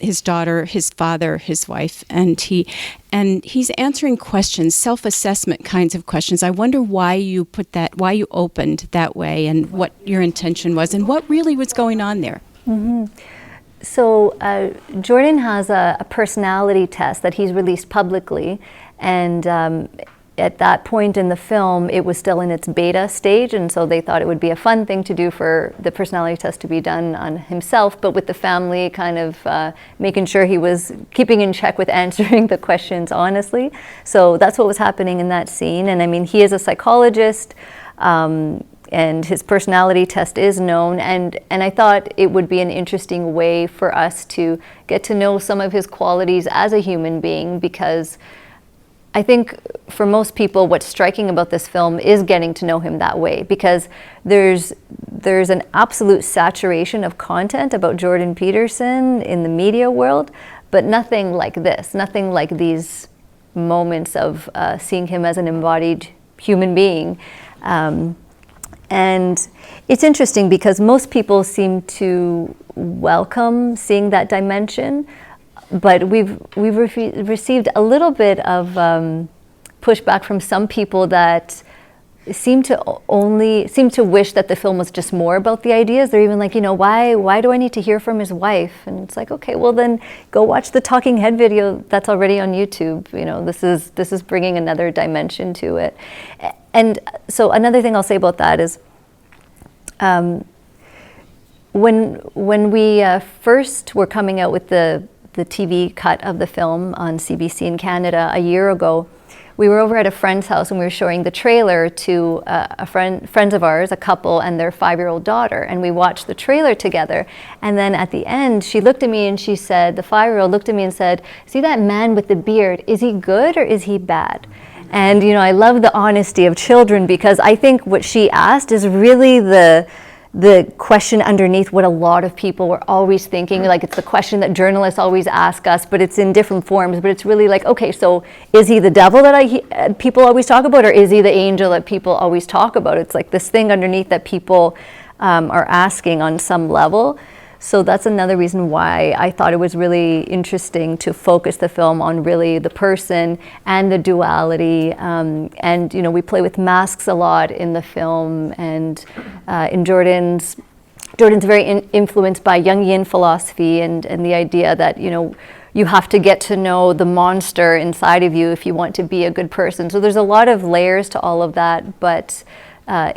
his daughter, his father, his wife, and he's answering questions, self-assessment kinds of questions. I wonder why you put that, why you opened that way, and what your intention was, and what really was going on there. Mm-hmm. So Jordan has a personality test that he's released publicly, and at that point in the film, it was still in its beta stage, and so they thought it would be a fun thing to do for the personality test to be done on himself, but with the family kind of making sure he was keeping in check with answering the questions honestly. So that's what was happening in that scene. And I mean, he is a psychologist, and his personality test is known, and I thought it would be an interesting way for us to get to know some of his qualities as a human being, because I think for most people what's striking about this film is getting to know him that way, because there's an absolute saturation of content about Jordan Peterson in the media world, but nothing like this, nothing like these moments of seeing him as an embodied human being. And it's interesting because most people seem to welcome seeing that dimension, but we've received a little bit of pushback from some people that seem to wish that the film was just more about the ideas. They're even like, you know, why do I need to hear from his wife? And it's like, okay, well then go watch the talking head video that's already on YouTube. You know, this is bringing another dimension to it. And so another thing I'll say about that is, when we first were coming out with the TV cut of the film on CBC in Canada a year ago, we were over at a friend's house and we were showing the trailer to friends of ours, a couple and their 5-year-old daughter, and we watched the trailer together. And then at the end, she looked at me and she said, the 5-year-old looked at me and said, "See that man with the beard, is he good or is he bad?" And, you know, I love the honesty of children, because I think what she asked is really the question underneath what a lot of people were always thinking. Like, it's the question that journalists always ask us, but it's in different forms. But it's really like, okay, so is he the devil that people always talk about, or is he the angel that people always talk about? It's like this thing underneath that people are asking on some level. So that's another reason why I thought it was really interesting to focus the film on really the person and the duality. And, you know, we play with masks a lot in the film, and in Jordan's very influenced by Jungian philosophy and the idea that, you know, you have to get to know the monster inside of you if you want to be a good person. So there's a lot of layers to all of that, but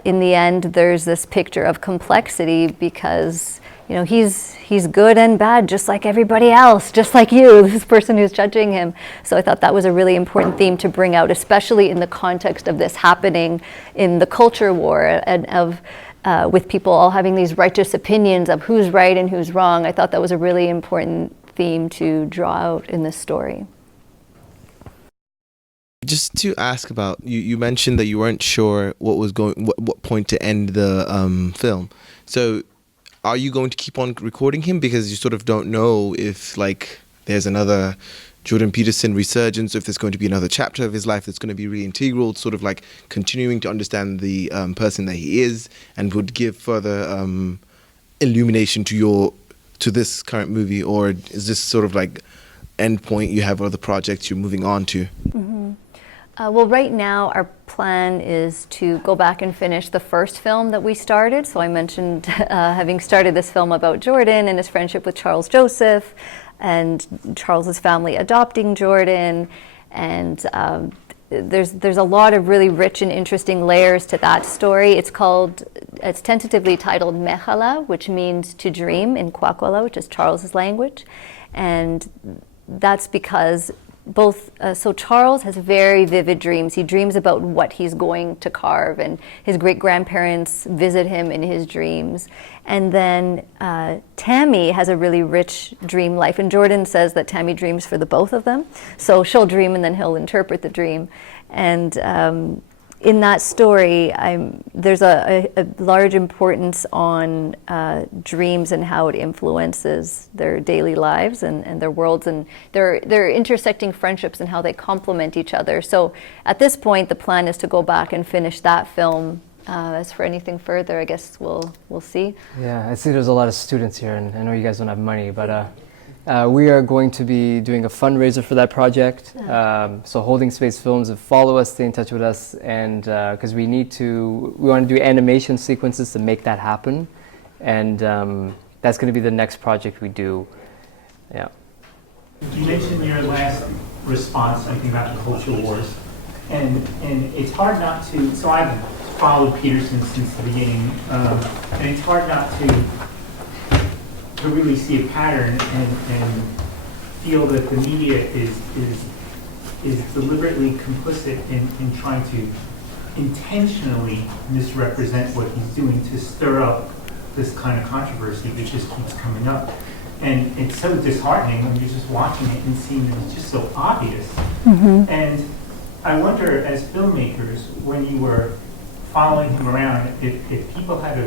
in the end, there's this picture of complexity, because, you know, he's good and bad, just like everybody else, just like you, this person who's judging him. So I thought that was a really important theme to bring out, especially in the context of this happening in the culture war, and of with people all having these righteous opinions of who's right and who's wrong. I thought that was a really important theme to draw out in this story. Just to ask about, you mentioned that you weren't sure what point to end the film. So are you going to keep on recording him because you sort of don't know if like there's another Jordan Peterson resurgence, if there's going to be another chapter of his life that's going to be really integral, sort of like continuing to understand the person that he is, and would give further illumination to this current movie? Or is this sort of like end point, you have other projects you're moving on to? Well, right now our plan is to go back and finish the first film that we started. So I mentioned having started this film about Jordan and his friendship with Charles Joseph, and Charles's family adopting Jordan, and there's a lot of really rich and interesting layers to that story. It's tentatively titled Mehala, which means to dream in Kwakwala, which is Charles's language, and that's because so Charles has very vivid dreams. He dreams about what he's going to carve, and his great-grandparents visit him in his dreams. And then Tammy has a really rich dream life, and Jordan says that Tammy dreams for the both of them. So she'll dream and then he'll interpret the dream. And in that story, there's a large importance on dreams and how it influences their daily lives and their worlds, and their intersecting friendships and how they complement each other. So at this point, the plan is to go back and finish that film. As for anything further, I guess we'll see. Yeah, I see there's a lot of students here, and I know you guys don't have money, but we are going to be doing a fundraiser for that project. So Holding Space Films, follow us, stay in touch with us, and because we want to do animation sequences to make that happen, and that's going to be the next project we do. Yeah. You mentioned in your last response something about the culture wars, and it's hard not to. So I've followed Peterson since the beginning, and it's hard not to really see a pattern and feel that the media is deliberately complicit in trying to intentionally misrepresent what he's doing to stir up this kind of controversy that just keeps coming up. And it's so disheartening when you're just watching it and seeing that it's just so obvious. Mm-hmm. And I wonder, as filmmakers, when you were following him around, if people had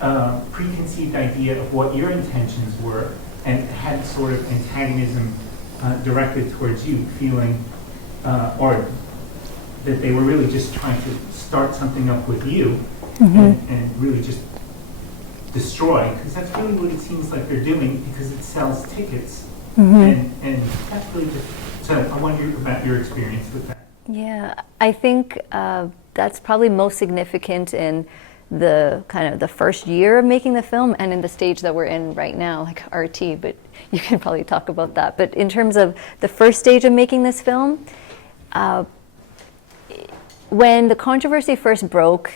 a preconceived idea of what your intentions were and had sort of antagonism directed towards you, feeling, or that they were really just trying to start something up with you, Mm-hmm. and really just destroy, because that's really what it seems like they're doing, because it sells tickets. Mm-hmm. And that's really just, so I wonder about your experience with that. Yeah, I think that's probably most significant in the kind of the first year of making the film and in the stage that we're in right now, like RT, but you can probably talk about that. But in terms of the first stage of making this film, when the controversy first broke,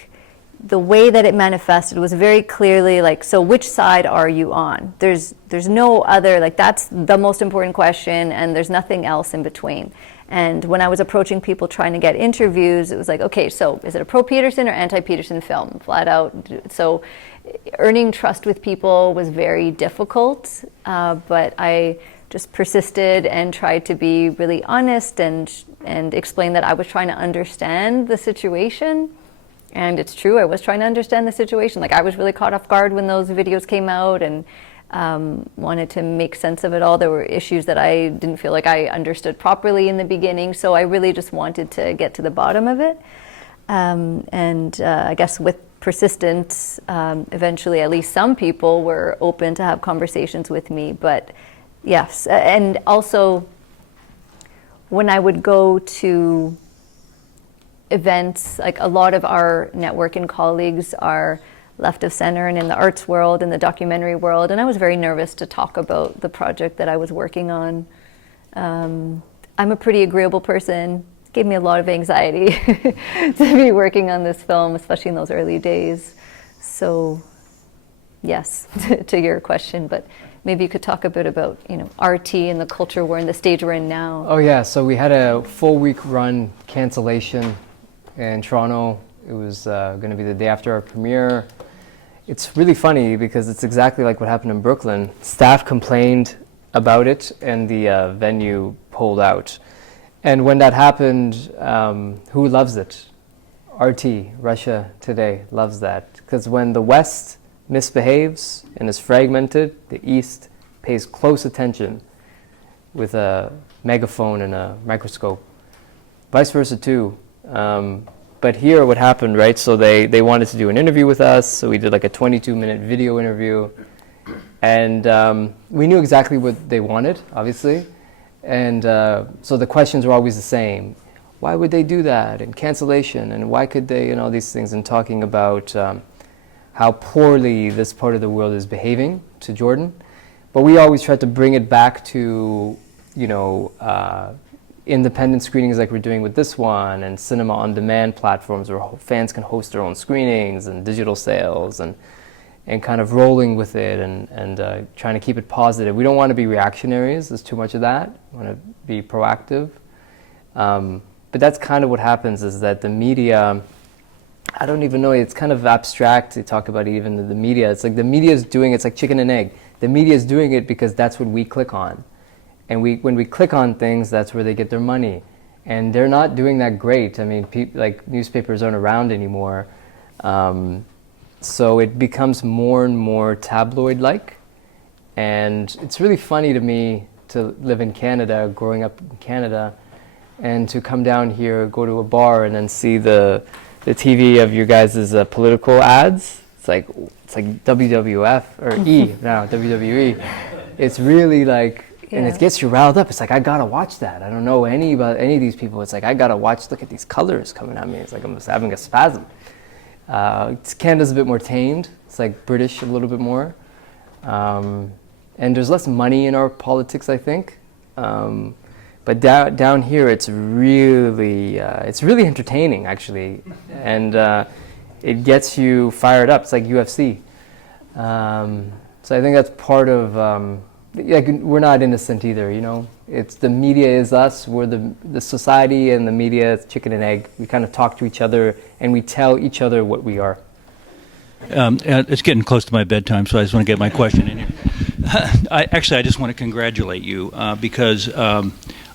the way that it manifested was very clearly like, so which side are you on? There's no other, like that's the most important question, and there's nothing else in between. And when I was approaching people trying to get interviews, it was like, okay, so is it a pro-Peterson or anti-Peterson film, flat out? So earning trust with people was very difficult, but I just persisted and tried to be really honest and explain that I was trying to understand the situation. And it's true, I was trying to understand the situation. Like I was really caught off guard when those videos came out, and wanted to make sense of it all. There were issues that I didn't feel like I understood properly in the beginning, so I really just wanted to get to the bottom of it. I guess with persistence, eventually at least some people were open to have conversations with me. But yes, and also when I would go to events, like a lot of our network and colleagues are left of center and in the arts world and the documentary world, and I was very nervous to talk about the project that I was working on. I'm a pretty agreeable person. It gave me a lot of anxiety to be working on this film, especially in those early days. So yes, to your question, but maybe you could talk a bit about, RT and the culture we're in, the stage we're in now. Oh yeah, so we had a full week run cancellation in Toronto. It was going to be the day after our premiere. It's really funny because it's exactly like what happened in Brooklyn. Staff complained about it and the venue pulled out. And when that happened, who loves it? RT, Russia Today, loves that. Because when the West misbehaves and is fragmented, the East pays close attention with a megaphone and a microscope. Vice versa too. But here what happened, right? So they wanted to do an interview with us, so we did like a 22-minute video interview. And we knew exactly what they wanted, obviously. And so the questions were always the same. Why would they do that? And cancellation, and why could they, and all these things, and talking about how poorly this part of the world is behaving to Jordan. But we always tried to bring it back to, independent screenings like we're doing with this one, and cinema on demand platforms where fans can host their own screenings and digital sales, and kind of rolling with it and trying to keep it positive. We don't want to be reactionaries. There's too much of that. We want to be proactive. But that's kind of what happens, is that the media, I don't even know, it's kind of abstract to talk about even the media. It's like the media is doing it, it's like chicken and egg. The media is doing it because that's what we click on. And when we click on things, that's where they get their money. And they're not doing that great. I mean, like newspapers aren't around anymore. So it becomes more and more tabloid-like. And it's really funny to me to live in Canada, growing up in Canada, and to come down here, go to a bar, and then see the TV of you guys' political ads. It's like WWF, or E now, WWE. It's really like, and it gets you riled up. It's like, I gotta watch that. I don't know about any of these people. It's like, I gotta watch, look at these colors coming at me. It's like I'm just having a spasm. Canada's a bit more tamed. It's like British a little bit more. And there's less money in our politics, I think. But down here, it's really entertaining, actually. And it gets you fired up. It's like UFC. So I think that's part of, we're not innocent either, It's the media is us, we're the society, and the media is chicken and egg. We kind of talk to each other, and we tell each other what we are. It's getting close to my bedtime, so I just want to get my question in here. I just want to congratulate you because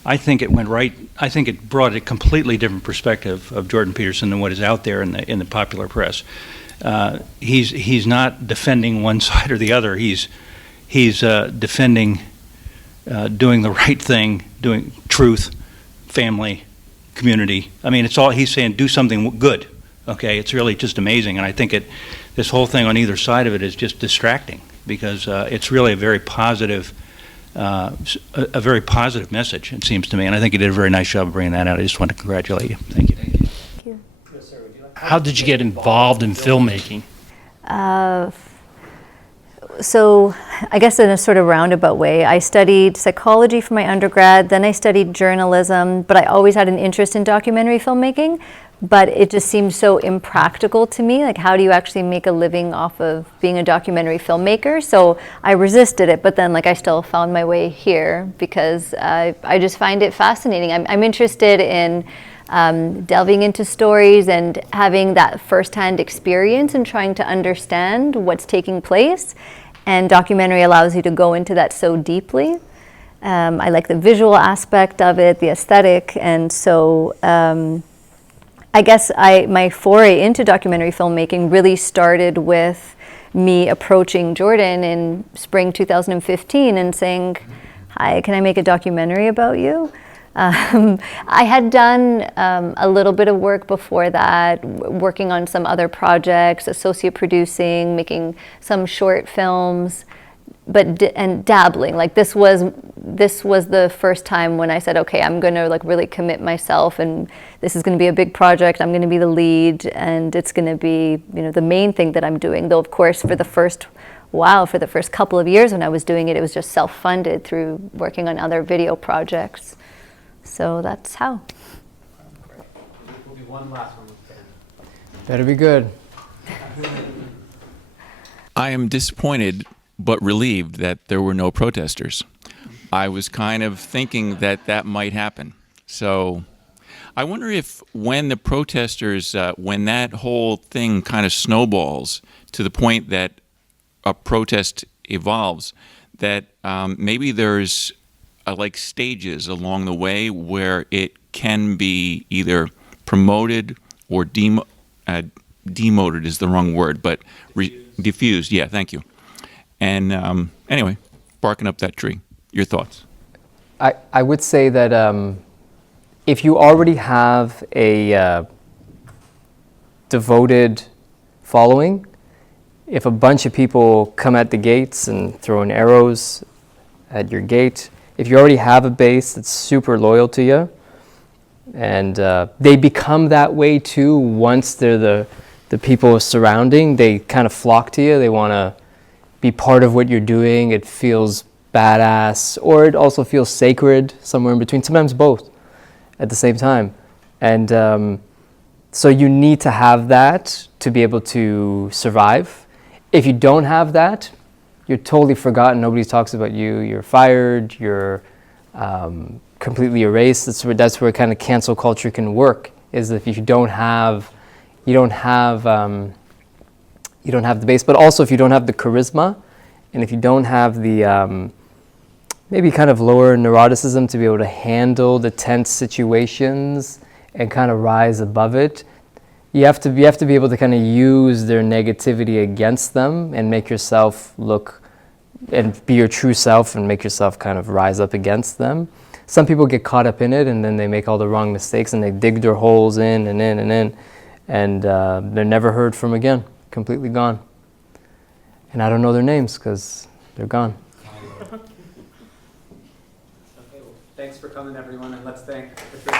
I think it went right. I think it brought a completely different perspective of Jordan Peterson than what is out there in the popular press. He's not defending one side or the other. He's defending doing the right thing, doing truth, family, community. I mean, it's all he's saying. Do something good. Okay, it's really just amazing, and I think this whole thing on either side of it is just distracting because it's really a very positive message. It seems to me, and I think you did a very nice job of bringing that out. I just want to congratulate you. Thank you. Thank you. How did you get involved in filmmaking? So I guess in a sort of roundabout way, I studied psychology for my undergrad, then I studied journalism, but I always had an interest in documentary filmmaking, but it just seemed so impractical to me. Like, how do you actually make a living off of being a documentary filmmaker? So I resisted it, but then I still found my way here because I just find it fascinating. I'm interested in delving into stories and having that firsthand experience and trying to understand what's taking place. And documentary allows you to go into that so deeply. I like the visual aspect of it, the aesthetic, and so I guess my foray into documentary filmmaking really started with me approaching Jordan in spring 2015 and saying, "Hi, can I make a documentary about you?" I had done a little bit of work before that, working on some other projects, associate producing, making some short films, and dabbling. This was the first time when I said, okay, I'm going to really commit myself, and this is going to be a big project. I'm going to be the lead, and it's going to be the main thing that I'm doing. Though of course for the first couple of years when I was doing it, it was just self-funded through working on other video projects. So that's how. We'll do one last one. Better be good. I am disappointed but relieved that there were no protesters. I was kind of thinking that might happen. So I wonder if when the protesters, when that whole thing kind of snowballs to the point that a protest evolves, that maybe there's like stages along the way where it can be either promoted or demoted is the wrong word, but diffused. Yeah, thank you. And anyway, barking up that tree. Your thoughts? I would say that if you already have a devoted following, if a bunch of people come at the gates and throwing arrows at your gate, if you already have a base that's super loyal to you, and they become that way too once they're the people surrounding, they kind of flock to you. They want to be part of what you're doing. It feels badass, or it also feels sacred, somewhere in between, sometimes both at the same time. And so you need to have that to be able to survive. If you don't have that, you're totally forgotten. Nobody talks about you. You're fired. You're completely erased. That's where kind of cancel culture can work. Is if you don't have the base, but also if you don't have the charisma, and if you don't have the maybe kind of lower neuroticism to be able to handle the tense situations and kind of rise above it, you have to be able to kind of use their negativity against them and make yourself look and be your true self and make yourself kind of rise up against them. Some people get caught up in it and then they make all the wrong mistakes and they dig their holes in and in and in, and they're never heard from again, completely gone. And I don't know their names because they're gone. Thanks for coming, everyone, and let's thank Patricia.